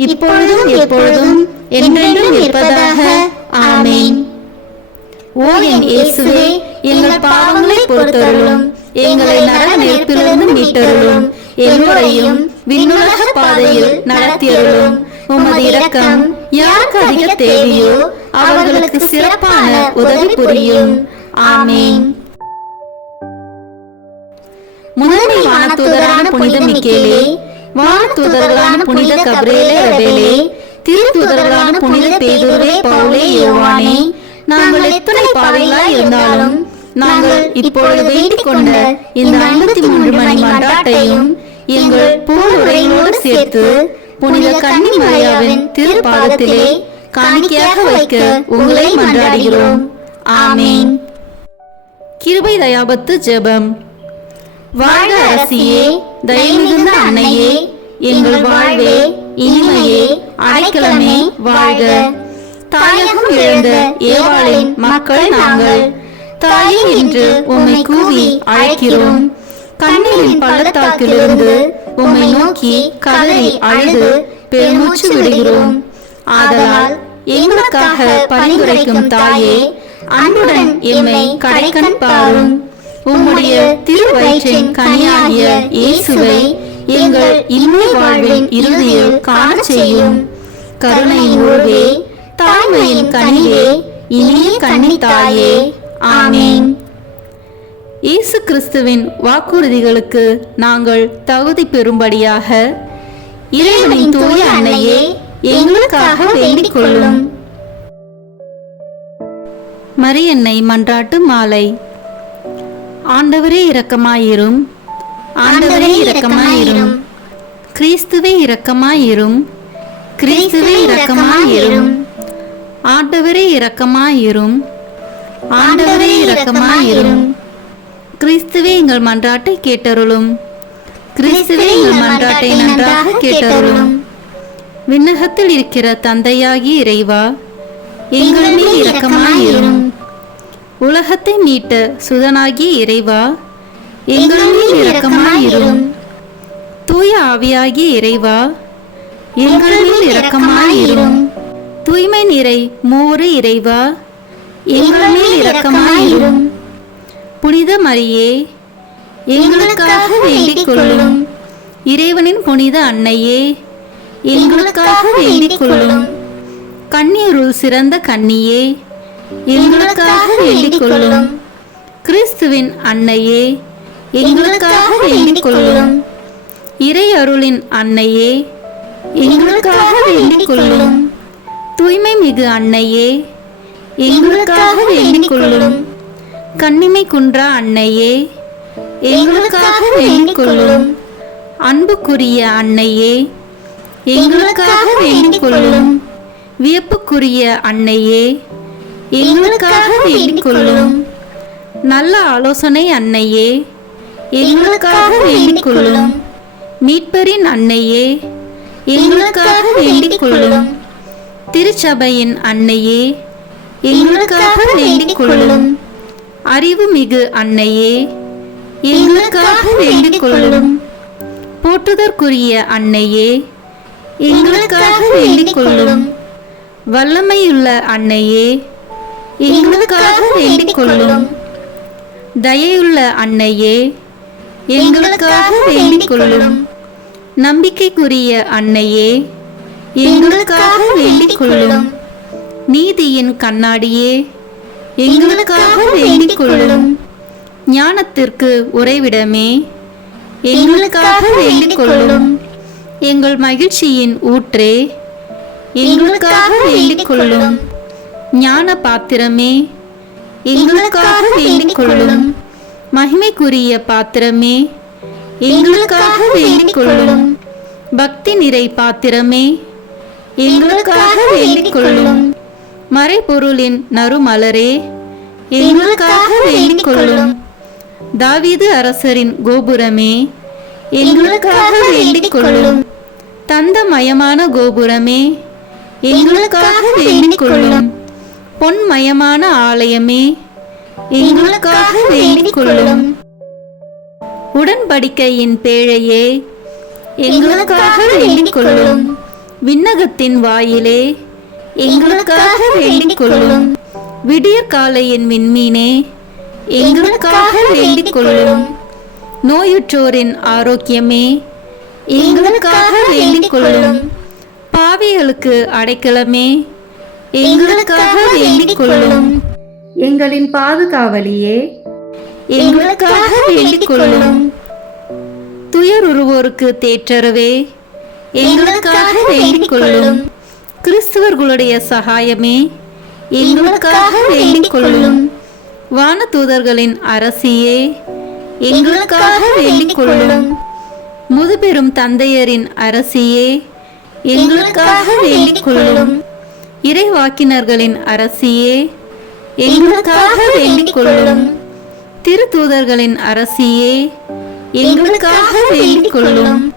இப்பொழுதும் எப்பொழுதும் என்றென்றும் இருப்பதாக. ஆமேன். ஓ என் இயேசுவே, எங்கள் பாவங்களை பொறுத்தருளும், எங்களை நரக நெருப்பிலிருந்து மீட்டருளும், எல்லோரையும் விண்ணுலக பாதையில் நடத்தியருளும். உமது இரக்கம் யாருக்கு அதிக தேவையோ அவர்களுக்கு சிறப்பான உதவி புரியும். ஆமேன். முதன்மை வானதூதரான புனித மிக்கேலே, வானதூதர்களான புனித கபிரியேலே ரபேலே, திருத்தூதர்களான புனித பேதுருவே, பவுலே, யோவானே, நாங்கள் எத்தனை பாவிகளாய் இருந்தாலும் நாங்கள் இப்பொழுது வேண்டிக் கொண்ட இந்த 53 மணி மன்றாட்டையும் எங்கள் புகழுரையோடு சேர்த்து புனித கன்னி மரியாவின் திருப்பாதத்திலே காணிக்கையாக வைக்க உங்களை மன்றாடுகிறோம். ஆமேன். கிருபை தயாபத்து ஜெபம். வாழ்க அரசியே, தயமிகுந்த அன்னையே, எங்கள் வாழ்வே, இனிமையே, அடைக்கலமே வாழ்க. தாயகம் இழந்த ஏவாளின் மக்கள் நாங்கள், தாயே என்று உம்மை கூவி அழைக்கிறோம். கண்ணீரின் பள்ளத்தாக்கிலிருந்து உம்மை நோக்கி கதறி அழுது பெருமூச்சு விடுகிறோம். ஆதலால் எங்களுக்காக பரிந்துரைக்கும் தாயே, அன்புடன் எம்மை கடைக்கண் பாரும். உம்முடைய திருவயிற்றின் கனியாகிய இயேசுவை எங்கள் இன்மை வாழ்வின் இறுதியில் காணச் செய்யும். கருணையின் உருவே, தாய்மையின் கனிவே, இனிய கன்னி தாயே. ஆமேன். இயேசு கிறிஸ்துவின் வாக்குறுதிகளுக்கு நாங்கள் தகுதி பெறும்படியாக இறைவனின் தூய அன்னையே, எங்களுக்காக வேண்டிக் கொள்ளும். மரியன்னை மன்றாட்டு மாலை. ஆண்டவரே இரக்கமாயிரும், ஆண்டவரே இரக்கமாயிரும், கிறிஸ்துவே இரக்கமாயிரும், கிறிஸ்துவே இரக்கமாயிரும், ஆண்டவரே இரக்கமாயிரும், ஆண்டவரே இரக்கமாயிரும், கிறிஸ்துவே எங்கள் மன்றாட்டை கேட்டருளும், கிறிஸ்துவே எங்கள் மன்றாட்டை நன்றாக கேட்டருளும். விண்ணகத்தில் இருக்கிற தந்தையாகி இறைவா, எங்கள் மேல் இரக்கமாயிரும். உலகத்தை மீட்ட சுதனாகிய இறைவா, எங்கள் மேல் இரக்கமாயிரும். தூய ஆவியாகிய இறைவா, எங்கள் மேல் இரக்கமாயிரும். தூய்மை நிறை மூவரு இறைவா, எங்கள் மேல் இரக்கமாயிரும். புனித மரியே, எங்களுக்காக வேண்டிக் கொள்ளும். இறைவனின் புனித அன்னையே, எங்களுக்காக வேண்டிக் கொள்ளும். கன்னியருள் சிறந்த கன்னியே, எங்களுக்காக வேண்டிக் கொள்ளும். கிறிஸ்துவின் அன்னையே, எங்களுக்காக வேண்டிக் கொள்ளும். இறை அருளின் அன்னையே, எங்களுக்காக வேண்டிக் கொள்ளும். தூய்மை மிகு அன்னையே, எங்களுக்காக வேண்டிக் கொள்ளும். கன்னிமை குன்றா அன்னையே, எங்களுக்காக வேண்டிக் கொள்ளும். அன்புக்குரிய அன்னையே, எங்களுக்காக வேண்டிக் கொள்ளும். வியப்புக்குரிய அன்னையே, எங்களுக்காக வேண்டிக் கொள்ளும். நல்ல ஆலோசனை அன்னையே, எங்களுக்காக வேண்டிக் கொள்ளும். மீட்பரின் அன்னையே, எங்களுக்காக வேண்டிக் கொள்ளும். திருச்சபையின் அன்னையே, எங்களுக்காக வேண்டிக் கொள்ளும். அறிவு மிகு அன்னையே, எங்களுக்காக வேண்டிக் கொள்ளும். போற்றுதற்குரிய அன்னையே, எங்களுக்காக வேண்டிக் கொள்ளும். வல்லமையுள்ள அன்னையே, எங்களுக்காக வேண்டிக் கொள்ளும். தயையுள்ள அன்னையே, எங்களுக்காக வேண்டிக் கொள்ளும். நம்பிக்கைக்குரிய அன்னையே, எங்களுக்காக வேண்டிக் கொள்ளும். நீதியின் கண்ணாடியே, எங்களுக்காக வேண்டிக் கொள்ளும். ஞானத்திற்கு உறைவிடமே, எங்களுக்காக வேண்டிக் கொள்ளும். எங்கள் மகிழ்ச்சியின் ஊற்றே, எங்களுக்காக வேண்டிக் கொள்ளும். ஞான பாத்திரமே, எங்களுக்காக வேண்டிக் கொள்ளும். மகிமைக்குரிய பாத்திரமே, எங்களுக்காக வேண்டிக் கொள்ளும். பக்தி நிறை பாத்திரமே, எங்களுக்காக வேண்டிக் கொள்ளும். மறைபொருளின் நறுமலரே, எங்களுக்காக வேண்டிக் கொள்ளும். தாவீது அரசரின் கோபுரமே, எங்களுக்காக வேண்டிக் கொள்ளும். தந்தமயமான கோபுரமே, எங்களுக்காக வேண்டிக் கொள்ளும். பொன்மயமான ஆலயமே, எங்களுக்காக வேண்டிக் கொள்ளும். உடன்படிக்கையின் பேழையே, எங்களுக்காக வேண்டிக் கொள்ளும். விண்ணகத்தின் வாயிலே, எங்களுக்காக வேண்டிக் கொள்ளும். விடியற் காலையின் விண்மீனே, எங்களுக்காக வேண்டிக் கொள்ளும். நோயுற்றோரின் ஆரோக்கியமே, எங்களுக்காக வேண்டிக் கொள்ளும். பாவிகளுக்கு அடைக்கலமே, எங்களுக்காக வேண்டிக் கொள்ளும். எங்களின் பாதுகாவலியே, எங்களுக்காக வேண்டிக் கொள்ளும். துயருருவோருக்கு தேற்றரவே, எங்களுக்காக வேண்டிக் கொள்ளும். கிறிஸ்துவர்களுடைய சகாயமே, எங்களுக்காக வேண்டிக் கொள்ளும். வானதூதர்களின் அரசியே, எங்களுக்காக வேண்டிக் கொள்ளும். முதுபெரும் தந்தையரின் அரசியே, எங்களுக்காக வேண்டிக் கொள்ளும். இறைவாக்கினர்களின் அரசியே, எங்களுக்காக வேண்டிக் கொள்ளும். திருத்தூதர்களின் அரசியே, எங்களுக்காக வேண்டிக் கொள்ளும்.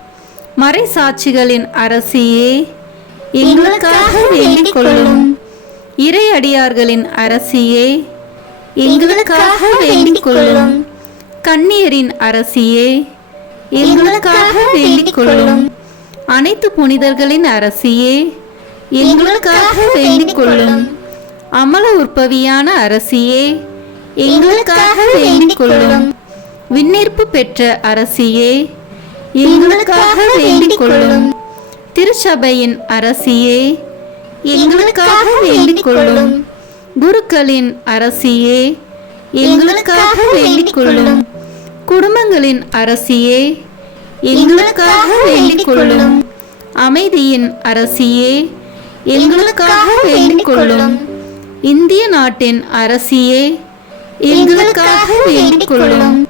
மறைசாட்சிகளின் அரசியே, எங்களுக்காக வேண்டிக் கொள்ளும். இறை அடியார்களின் அரசியே, எங்களுக்காக வேண்டிக் கொள்ளும். கன்னியரின் அரசியே, எங்களுக்காக வேண்டிக் கொள்ளும். அனைத்து புனிதர்களின் அரசியே, எங்களுக்காக வேண்டிக் கொள்ளும். அமல உற்பவியான அரசியே, எங்களுக்காக வேண்டிக் கொள்ளும். விண்ணேற்பு பெற்ற அரசியே, எங்களுக்காக வேண்டிக் கொள்ளும். திருச்சபையின் அரசியே, எங்களுக்காக வேண்டிக் கொள்ளும். குருக்களின் அரசியே, எங்களுக்காக வேண்டிக் கொள்ளும். குடும்பங்களின் அரசியே, எங்களுக்காக வேண்டிக் கொள்ளும். அமைதியின் அரசியே, எங்களுக்காக வேண்டிக் கொள்ளும். இந்திய நாட்டின் அரசியே, எங்களுக்காக வேண்டிக் கொள்ளும்.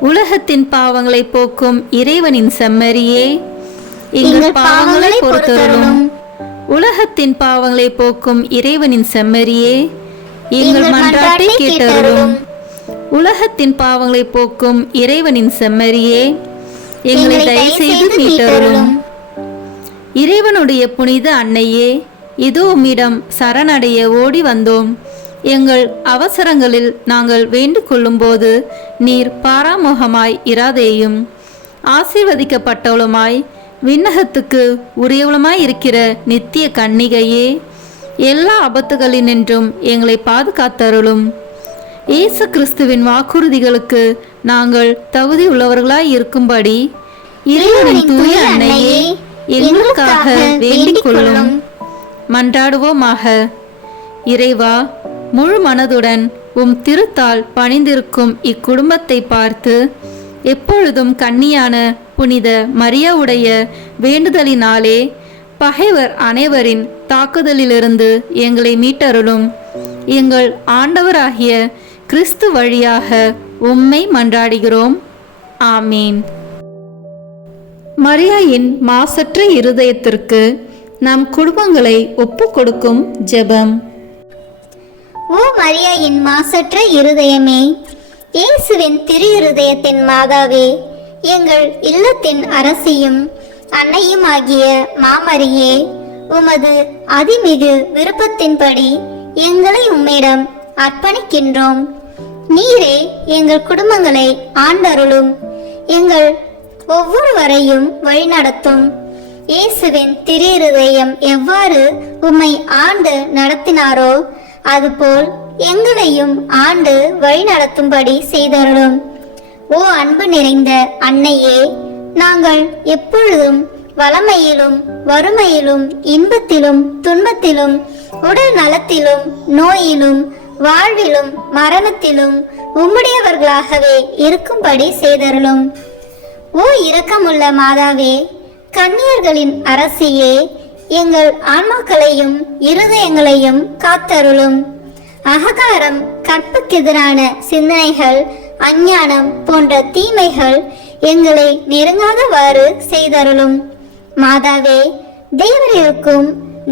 உலகத்தின் பாவங்களை போக்கும் இறைவனின் செம்மறியே, எங்கள் பாவங்களை பொறுத்தருளும். உலகத்தின் பாவங்களை போக்கும் இறைவனின் செம்மறியே, எங்கள் மன்றாட்டை கேட்டருளும். உலகத்தின் பாவங்களை போக்கும் இறைவனின் செம்மறியே, எங்களை தயவுசெய்து மீட்டருளும். இறைவனுடைய புனித அன்னையே, இதோ உம்மிடம் சரணடைய ஓடி வந்தோம். எங்கள் அவசரங்களில் நாங்கள் வேண்டிக் கொள்ளும்போது நீர் பாராமுகமாய் இராதேயும். ஆசீர்வதிக்கப்பட்டவளுமாய் விண்ணகத்துக்கு உரியவளுமாய் இருக்கிற நித்திய கன்னிகையே, எல்லா ஆபத்துகளினின்றும் எங்களை பாதுகாத்தருளும். இயேசு கிறிஸ்துவின் வாக்குறுதிகளுக்கு நாங்கள் தகுதி உள்ளவர்களாய் இருக்கும்படி இறைவனின் தூய அன்னையே எங்களுக்காக வேண்டிக் கொள்ளும். மன்றாடுவோமாக. இறைவா, முழு மனதுடன் உம் திருத்தால் பணிந்திருக்கும் இக்குடும்பத்தை பார்த்து எப்பொழுதும் கன்னியான புனித மரியாவுடைய வேண்டுதலினாலே பகைவர் அனைவரின் தாக்குதலிலிருந்து எங்களை மீட்டருளும். எங்கள் ஆண்டவராகிய கிறிஸ்து வழியாக உம்மை மன்றாடுகிறோம். ஆமீன். மரியாயின் மாசற்ற இருதயத்திற்கு நம் குடும்பங்களை ஒப்பு கொடுக்கும் ஜெபம். ஓ மரியாயின் மாசற்ற இருதயமே, இயேசுவின் திரு இருதயத்தின் மாதாவே, எங்கள் இல்லத்தின் அரசியும் அன்னையுமாகிய மாமரியே, உமது அதிமிகு விருப்பத்தின்படி எங்களை உம்மிடம் அர்ப்பணிக்கின்றோம். நீரே எங்கள் குடும்பங்களை ஆண்டருளும், எங்கள் ஒவ்வொருவரையும் வழிநடத்தும். இயேசுவின் திரு இருதயம் எவ்வாறு உம்மை ஆண்டு நடத்தினாரோ அதுபோல் எங்களையும் ஆண்டு வழிநடத்தும்படி செய்தருளும். ஓ அன்பு நிறைந்த அன்னையே, நாங்கள் எப்பொழுதும் வளமையிலும் வறுமையிலும் இன்பத்திலும் துன்பத்திலும் உடல் நலத்திலும் நோயிலும் வாழ்விலும் மரணத்திலும் உம்முடையவர்களாகவே இருக்கும்படி செய்தருளும். ஓ இரக்கமுள்ள மாதாவே, கன்னியர்களின் அரசியே, எங்கள் ஆன்மாக்களையும் இருதயங்களையும் காத்தருளும். அகங்காரம், கற்புக்கெதிரான சிந்தனைகள், அஞ்ஞானம் போன்ற தீமைகள் எங்களை நெருங்காதவாறு செய்தருளும். மாதாவே, தேவரீருக்கும்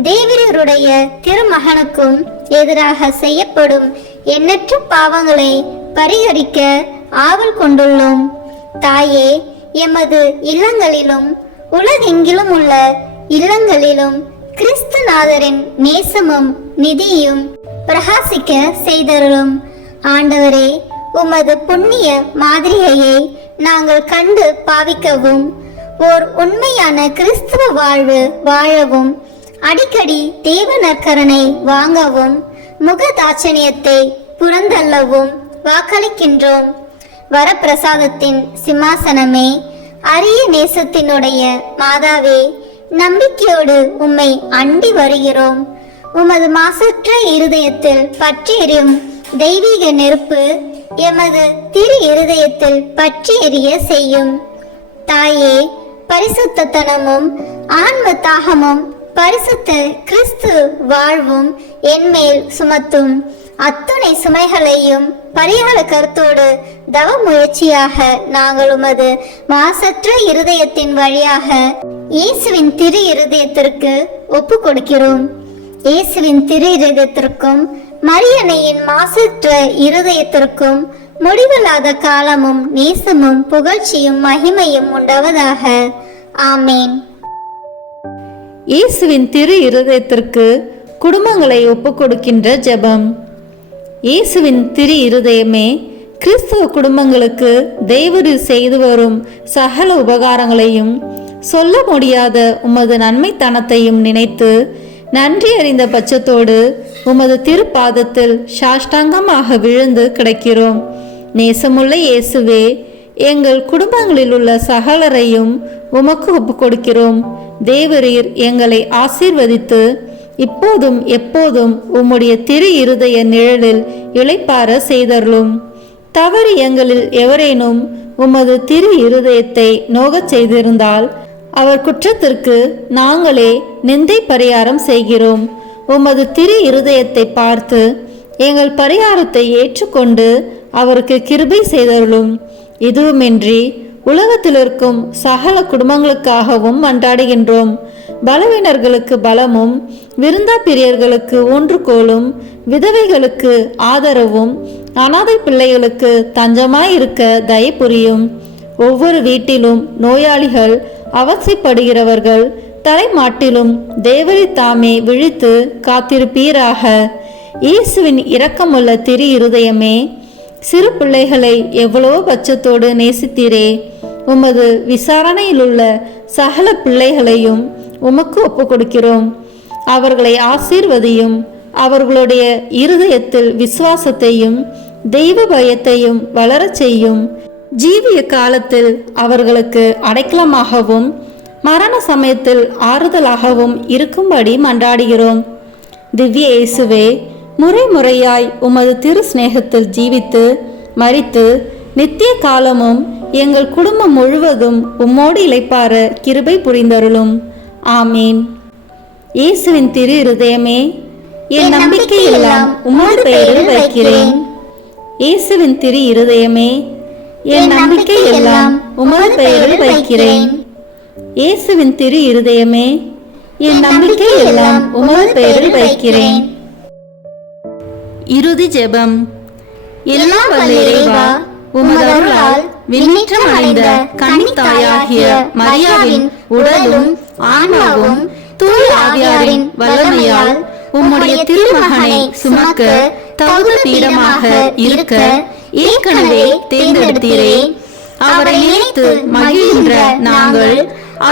தேவரீருடைய திருமகனுக்கும் எதிராக செய்யப்படும் எண்ணற்ற பாவங்களை பரிகரிக்க ஆவல் கொண்டுள்ளோம். தாயே, எமது இல்லங்களிலும் உலகெங்கிலும் உள்ள இல்லங்களிலும் கிறிஸ்துநாதரின் நேசமும் நிதியும் பிரகாசிக்க செய்தருளும். ஆண்டவரே, உமது புண்ணிய மாதிரியை நாங்கள் கண்டு பாவிக்கவும், ஓர் உண்மையான கிறிஸ்துவ வாழ்வு வாழவும், அடிக்கடி தேவ நற்கருணை வாங்கவும், முகதாட்சணியத்தை புறந்தள்ளவும் வாக்களிக்கின்றோம். வரப்பிரசாதத்தின் சிம்மாசனமே, அரிய நேசத்தினுடைய மாதாவே, நம்பிக்கையோடு உம்மை அண்டி வருகிறோம். உமது மாசற்ற இருதயத்தில் பற்றி எரியும் தெய்வீக நெருப்பு எமது திரு இருதயத்தில் பற்றி எரிய செய்யும். தாயே, பரிசுத்தனமும் ஆன்ம தாகமும் பரிசுத்த கிறிஸ்து வாழ்வும் என்மேல் சுமத்தும். அத்துணை சுமைகளையும் பரிகார கருத்தோடு தவ முயற்சியாக நாங்கள் உமது மாசற்ற இருதயத்தின் வழியாக இயேசுவின் திரு இருதயத்திற்கு ஒப்பு கொடுக்கிறோம். இயேசுவின் திரு இருதயத்திற்கும் மரியன்னையின் மாசற்ற இருதயத்திற்கும் முடிவில்லாத காலமும் நேசமும் புகழ்ச்சியும் மகிமையும் உண்டாவதாக. ஆமேன். இயேசுவின் திரு இருதயத்திற்கு குடும்பங்களை ஒப்பு கொடுக்கின்ற ஜெபம். இயேசுவின் திரு இருதயமே, கிறிஸ்தவ குடும்பங்களுக்கு தேவரீர் செய்து வரும் சகல உபகாரங்களையும் சொல்ல முடியாத உமது நன்மைத்தனத்தையும் நினைத்து நன்றி அறிந்த பட்சத்தோடு உமது திருப்பாதத்தில் சாஷ்டாங்கமாக விழுந்து கிடக்கிறோம். நேசமுள்ள இயேசுவே, எங்கள் குடும்பங்களில் உள்ள சகலரையும் உமக்கு ஒப்பு கொடுக்கிறோம். தேவரீர் எங்களை ஆசீர்வதித்து இப்போதும் எப்போதும் உம்முடைய திரு இருதய நிழலில் இளைப்பார செய்தருளும். தவறு எங்களில் எவரேனும் உமது திரு இருதயத்தை நோகச் செய்திருந்தால் அவர் குற்றத்திற்கு நாங்களே நிந்தை பரிகாரம் செய்கிறோம். உமது திரு இருதயத்தை பார்த்து எங்கள் பரிகாரத்தை ஏற்றுக்கொண்டு அவருக்கு கிருபை செய்தருளும். இதுவுமின்றி உலகத்தில் இருக்கும் சகல குடும்பங்களுக்காகவும் மன்றாடுகின்றோம். பலவீனர்களுக்கு பலமும், விருந்தா பிரியர்களுக்கு ஊன்றுகோலும், விதவைகளுக்கு ஆதரவும், அனாதை பிள்ளைகளுக்கு தஞ்சமாயிருக்க தயை புரியும். ஒவ்வொரு வீட்டிலும் நோயாளிகள், அவசைப்படுகிறவர்கள் தலைமாட்டிலும் தேவரை தாமே விழித்து காத்திருப்பீராக. இயேசுவின் இரக்கமுள்ள திரு இருதயமே, சிறு பிள்ளைகளை எவ்வளோ பட்சத்தோடு நேசித்தீரே. உமது விசாரணையில் உள்ள சகல பிள்ளைகளையும் உமக்கு ஒப்பு கொடுக்கிறோம். அவர்களை ஆசீர்வதியும். அவர்களுடைய இருதயத்தில் விசுவாசத்தையும் தெய்வ பயத்தையும் வளரச் செய்யும். ஜீவிய காலத்தில் அவர்களுக்கு அடைக்கலமாகவும் மரண சமயத்தில் ஆறுதலாகவும் இருக்கும்படி மன்றாடுகிறோம். திவ்ய இயேசுவே, முறை முறையாய் உமது திரு சிநேகத்தில் ஜீவித்து மரித்து நித்திய காலமும் எங்கள் குடும்பம் முழுவதும் உம்மோடு இளைப்பார கிருபை புரிந்தருளும். ஆமீன். இயேசுவின் திரு இருதயமே, என் நம்பிக்கை எல்லாம் உமது பெயரில் வைக்கிறேன். இயேசுவின் திரு இருதயமே, என் நம்பிக்கை எல்லாம் உமது பெயரில் வைக்கிறேன். இயேசுவின் திரு இருதயமே, என் நம்பிக்கை எல்லாம் உமது பெயரில் வைக்கிறேன். இறுதி ஜெபம். எல்லாம் வல்ல இறைவா, உமது அருளால் விண்ணேற்றம் அடைந்த கன்னித்தாயாகிய மரியாவின் உடலும் ஆன்மாவும் தூய ஆவியாரின் வல்லமையால் உம்முடைய திருமகனை சுமக்க தகுந்த பீடமாக இருக்க ஏற்கனவே தேர்ந்தெடுத்தீரே. அவரை நினைத்து மகிழ்கின்ற நாங்கள்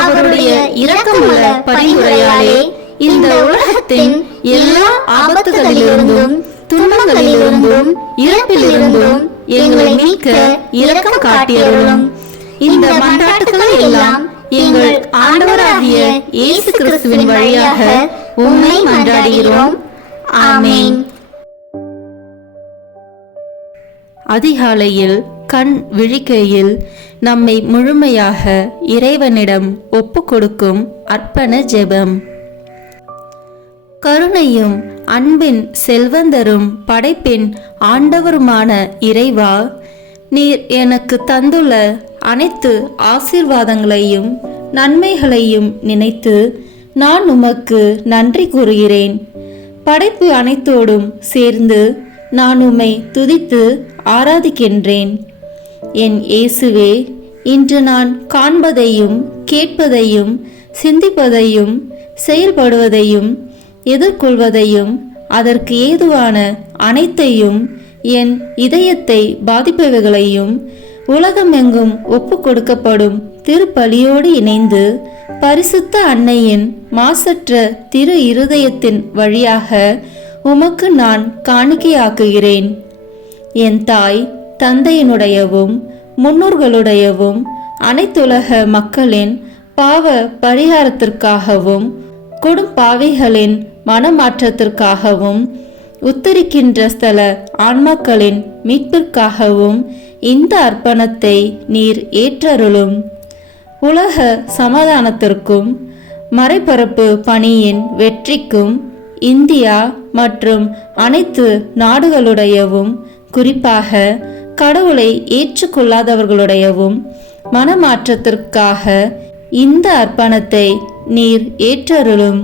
அவருடைய இரக்கமுள்ள பரிந்துரையாலே இந்த உலகத்தின் எல்லா ஆபத்துகளிலிருந்தும் துன்பங்களிலிருந்தும் இறப்பிலிருந்தும் எங்களை மீட்க இரக்கம் காட்டியருளும். இந்த மன்றாட்டுகளை எல்லாம் எங்கள் ஆண்டவராகிய இயேசு கிறிஸ்துவின் வழியாக உம்மை மன்றாடுகிறோம். ஆமென். அதிகாலையில் கண் விழிக்கையில் நம்மை முழுமையாக இறைவனிடம் ஒப்பு கொடுக்கும் அர்ப்பண ஜெபம். கருணையும் அன்பின் செல்வந்தரும் படைப்பின் ஆண்டவருமான இறைவா, நீர் எனக்கு தந்துள்ள அனைத்து ஆசீர்வாதங்களையும் நன்மைகளையும் நினைத்து நான் உமக்கு நன்றி கூறுகிறேன். படைப்பு அனைத்தோடும் சேர்ந்து நான் உம்மை துதித்து ஆராதிக்கின்றேன். என் இயேசுவே, இன்று நான் காண்பதையும் கேட்பதையும் சிந்திப்பதையும் செயல்படுவதையும் எதிர்கொள்வதையும் அதற்கு ஏதுவான அனைத்தையும் என் இதயத்தை பாதிப்பவைகளையும் உலகமெங்கும் ஒப்பு கொடுக்கப்படும் திருப்பலியோடு இணைந்து பரிசுத்த அன்னையின் மாசற்ற திரு இருதயத்தின் வழியாக உமக்கு நான் காணிக்கையாக்குகிறேன். என் தாய் தந்தையினுடையவும் முன்னோர்களுடையவும் அனைத்துலக மக்களின் பாவ பரிகாரத்திற்காகவும் கொடும்பாவிகளின் மனமாற்றத்திற்காகவும் உத்தரிக்கின்ற ஸ்தல ஆன்மாக்களின் மீட்பிற்காகவும் இந்த அர்ப்பணத்தை நீர் ஏற்றருளும். உலக சமாதானத்திற்கும் மறைபரப்பு பணியின் வெற்றிக்கும் இந்தியா மற்றும் அனைத்து நாடுகளுடையவும் குறிப்பாக கடவுளை ஏற்றுக்கொள்ளாதவர்களுடையவும் மனமாற்றத்திற்காக இந்த அர்ப்பணத்தை நீர் ஏற்றருளும்.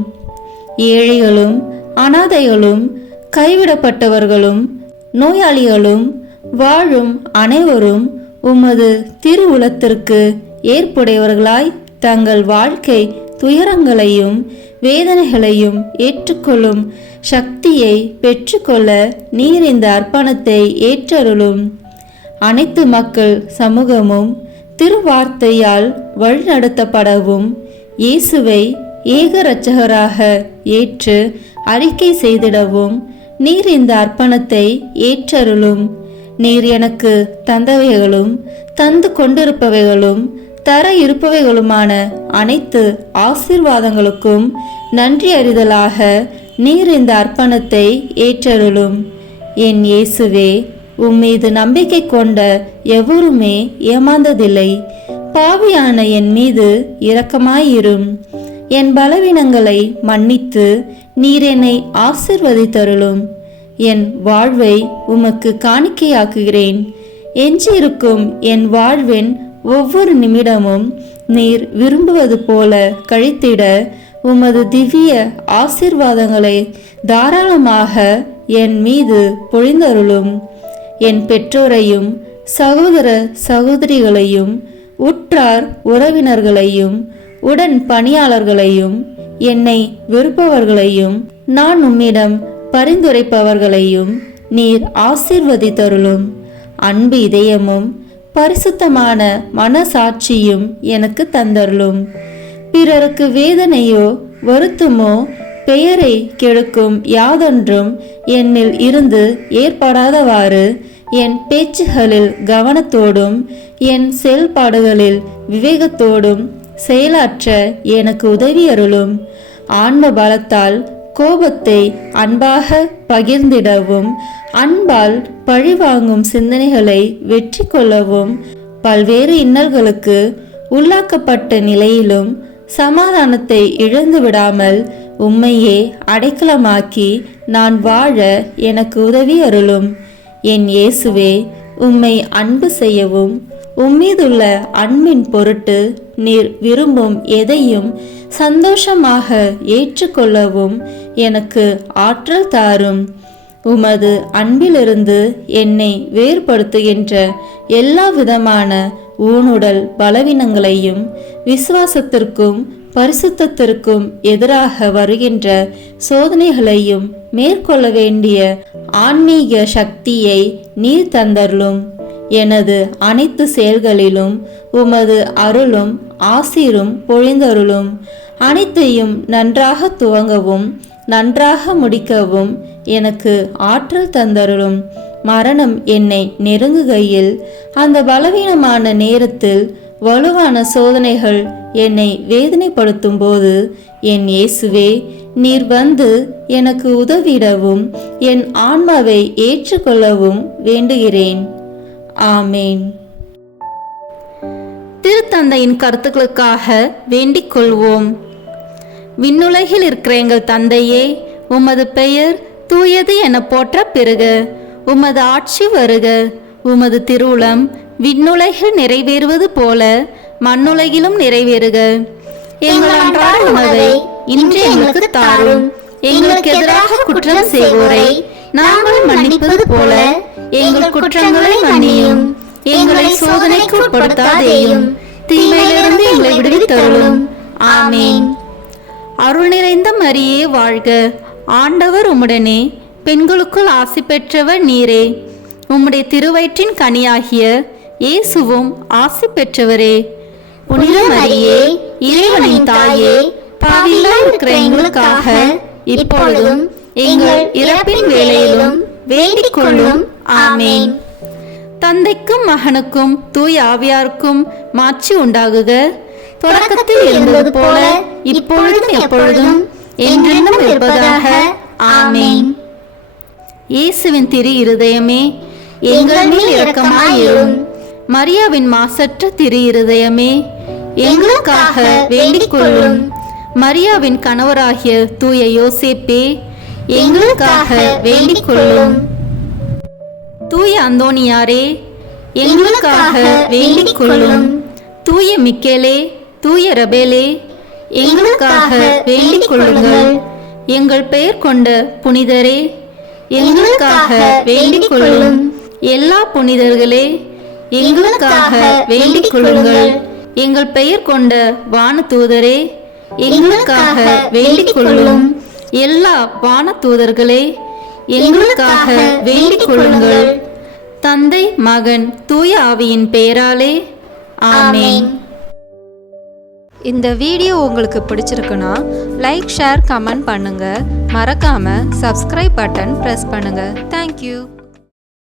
ஏழைகளும் அனாதைகளும் கைவிடப்பட்டவர்களும் நோயாளிகளும் வாழும் அனைவரும் உமது திருவுளத்திற்கு ஏற்புடையவர்களாய் தங்கள் வாழ்க்கை துயரங்களையும் வேதனைகளையும் ஏற்றுக்கொள்ளும் சக்தியை பெற்றுக்கொள்ள நீர் இந்த அர்ப்பணத்தை ஏற்றருளும். அனைத்து மக்கள் சமூகமும் திருவார்த்தையால் வழிநடத்தப்படவும் இயேசுவை ஏக இரட்சகராக ஏற்று அறிக்கை செய்திடவும் நீர் இந்த அர்ப்பணத்தை ஏற்றருளும். நீர் எனக்கு தந்தவைகளும் தந்து கொண்டிருப்பவைகளும் தர இருப்பவைகளுமான அனைத்து ஆசீர்வாதங்களுக்கும் நன்றி அறிதலாக நீர் இந்த அர்ப்பணத்தை ஏற்றருளும். என் இயேசுவே, உம்மீது நம்பிக்கை கொண்ட எவருமே ஏமாந்ததில்லை. பாவியான என் மீது இரக்கமாயிரும். என் பலவீனங்களை மன்னித்து நீர் என்னை ஆசிர்வதித்தருளும். என் வாழ்வை உமக்கு காணிக்கையாக்குகிறேன். எஞ்சியிருக்கும் என் வாழ்வின் ஒவ்வொரு நிமிடமும் நீர் விரும்புவது போல கழித்திட உமது திவ்ய ஆசீர்வாதங்களை தாராளமாக என் மீது பொழிந்தருளும். என் பெற்றோரையும் சகோதர சகோதரிகளையும் உற்றார் உறவினர்களையும் உடன் பணியாளர்களையும் என்னை வெறுப்பவர்களையும் நான் உம்மிடம் பரிந்துரைப்பவர்களையும் நீர் ஆசீர்வதித்தருளும். அன்பு இதயமும் பரிசுத்தமான மனசாட்சியும் எனக்கு தந்தருளும். பிறருக்கு வேதனையோ வருத்தமோ பெயரை கெடுக்கும் யாதொன்றும் என்னில் இருந்து ஏற்படாதவாறு என் பேச்சுகளில் கவனத்தோடும் என் செயல்பாடுகளில் விவேகத்தோடும் செயலாற்ற எனக்கு உதவி அருளும். ஆன்ம பலத்தால் கோபத்தை அன்பாக பகிர்ந்திடவும் அன்பால் பழிவாங்கும் சிந்தனைகளை வெற்றி கொள்ளவும் பல்வேறு இன்னல்களுக்கு உள்ளாக்கப்பட்ட நிலையிலும் சமாதானத்தை இழந்து விடாமல் உம்மையே அடைக்கலமாக்கி நான் வாழ எனக்கு உதவி அருளும். என் இயேசுவே, உம்மை அன்பு செய்யவும் உம்மீதுள்ள அன்பின் பொருட்டு நீர் விரும்பும் எதையும் சந்தோஷமாக ஏற்றுக்கொள்ளவும் எனக்கு ஆற்றல் தாரும். உமது அன்பிலிருந்து என்னை வேறுபடுத்துகின்ற எல்லா விதமான ஊனுடல் பலவீனங்களையும் விசுவாசத்திற்கும் பரிசுத்தத்திற்கும் எதிராக வருகின்ற சோதனைகளையும் மேற்கொள்ள வேண்டிய ஆன்மீக சக்தியை நீர் தந்தருளும். எனது அனைத்து செயல்களிலும் உமது அருளும் ஆசீரும் பொழிந்தருளும். அனைத்தையும் நன்றாக துவங்கவும் நன்றாக முடிக்கவும் எனக்கு ஆற்றல் தந்தருளும். மரணம் என்னை நெருங்குகையில் அந்த பலவீனமான நேரத்தில் வலுவான சோதனைகள் என்னை வேதனைப்படுத்தும் போது என் இயேசுவே, நீர் வந்து எனக்கு உதவிடவும் என் ஆன்மாவை ஏற்றுக்கொள்ளவும் வேண்டுகிறேன். ஆமேன். திருத்தந்தையின் கருத்துக்களுக்காக வேண்டிக் கொள்வோம். விண்ணுலகில் இருக்கிற எங்கள் தந்தையே, உமது பெயர் தூயது என போற்ற பெறுக. உமது ஆட்சி வருக. உமது திருவுளம் விண்ணுலகில் நிறைவேறுவது போல மண்ணுலகிலும் நிறைவேறுக. எங்கள் அன்றாட உணவை இன்று எங்களுக்கு தாரும். எங்களுக்கு எதிராக குற்றம் செய்வோரை நாங்கள் மன்னிப்பது போல எங்கள் குற்றங்களை மன்னியும். எங்களை சோதனைக்கு உட்படுத்தாதேயும், தீமையிலிருந்து எங்களை விடுவித்தருளும். ஆமேன். அருள் நிறைந்த மரியே வாழ்க. ஆண்டவர் உம்முடனே, பெண்களுக்குள் ஆசி பெற்றவர் நீரே. உம்முடைய திருவயிற்றின் கனியாகிய இயேசுவும் ஆசி பெற்றவரே. புனித மரியே, இறைவனின் தாயே, பாவிகளாய் இருக்கிற எங்களுக்காக இப்பொழுதும் எங்கள் இறப்பின் வேளையிலும் வேண்டிக் கொள்ளும். ஆமேன். தந்தைக்கும் மகனுக்கும் தூய ஆவியாருக்கும் மாட்சி உண்டாகுக. தொடக்கத்தில் இருந்தது போல இப்பொழுதும் எப்பொழுதும் என்றென்றும் இருப்பதாக. ஆமேன். இயேசுவின் திரு இருதயமே, எங்கள் மேல் இரக்கமாயிரும். மரியாவின் மாசற்ற திரு இருதயமே, எங்களுக்காக வேண்டிக் கொள்ளும். மரியாவின் கணவராகிய தூய யோசேப்பே, எங்களுக்காக வேண்டிக் கொள்ளும். தூய அந்தோனியாரே, எங்களுக்காக வேண்டிக் கொள்ளும். தூய மிக்கேலே, தூய ரபேலே, எங்களுக்காக வேண்டிக் கொள்ளுங்கள். எங்கள் பெயர் கொண்ட புனிதரே, எங்களுக்காக வேண்டிக் கொள்ளும். எல்லா புனிதர்களே, எங்களுக்காக வேண்டிக் கொள்ளுங்கள். எங்கள் பெயர் கொண்ட வானதூதரே, எங்களுக்காக வேண்டிக் கொள்ளும். எல்லா வானதூதர்களே, எங்களுக்காக வேண்டிக் கொள்ளுங்கள். தந்தை மகன் தூய ஆவியின் பெயராலே. ஆமேன். இந்த வீடியோ உங்களுக்கு பிடிச்சிருக்குன்னா லைக், ஷேர், கமெண்ட் பண்ணுங்க. மறக்காம சப்ஸ்கிரைப் பட்டன் பிரஸ் பண்ணுங்க. தேங்க்யூ.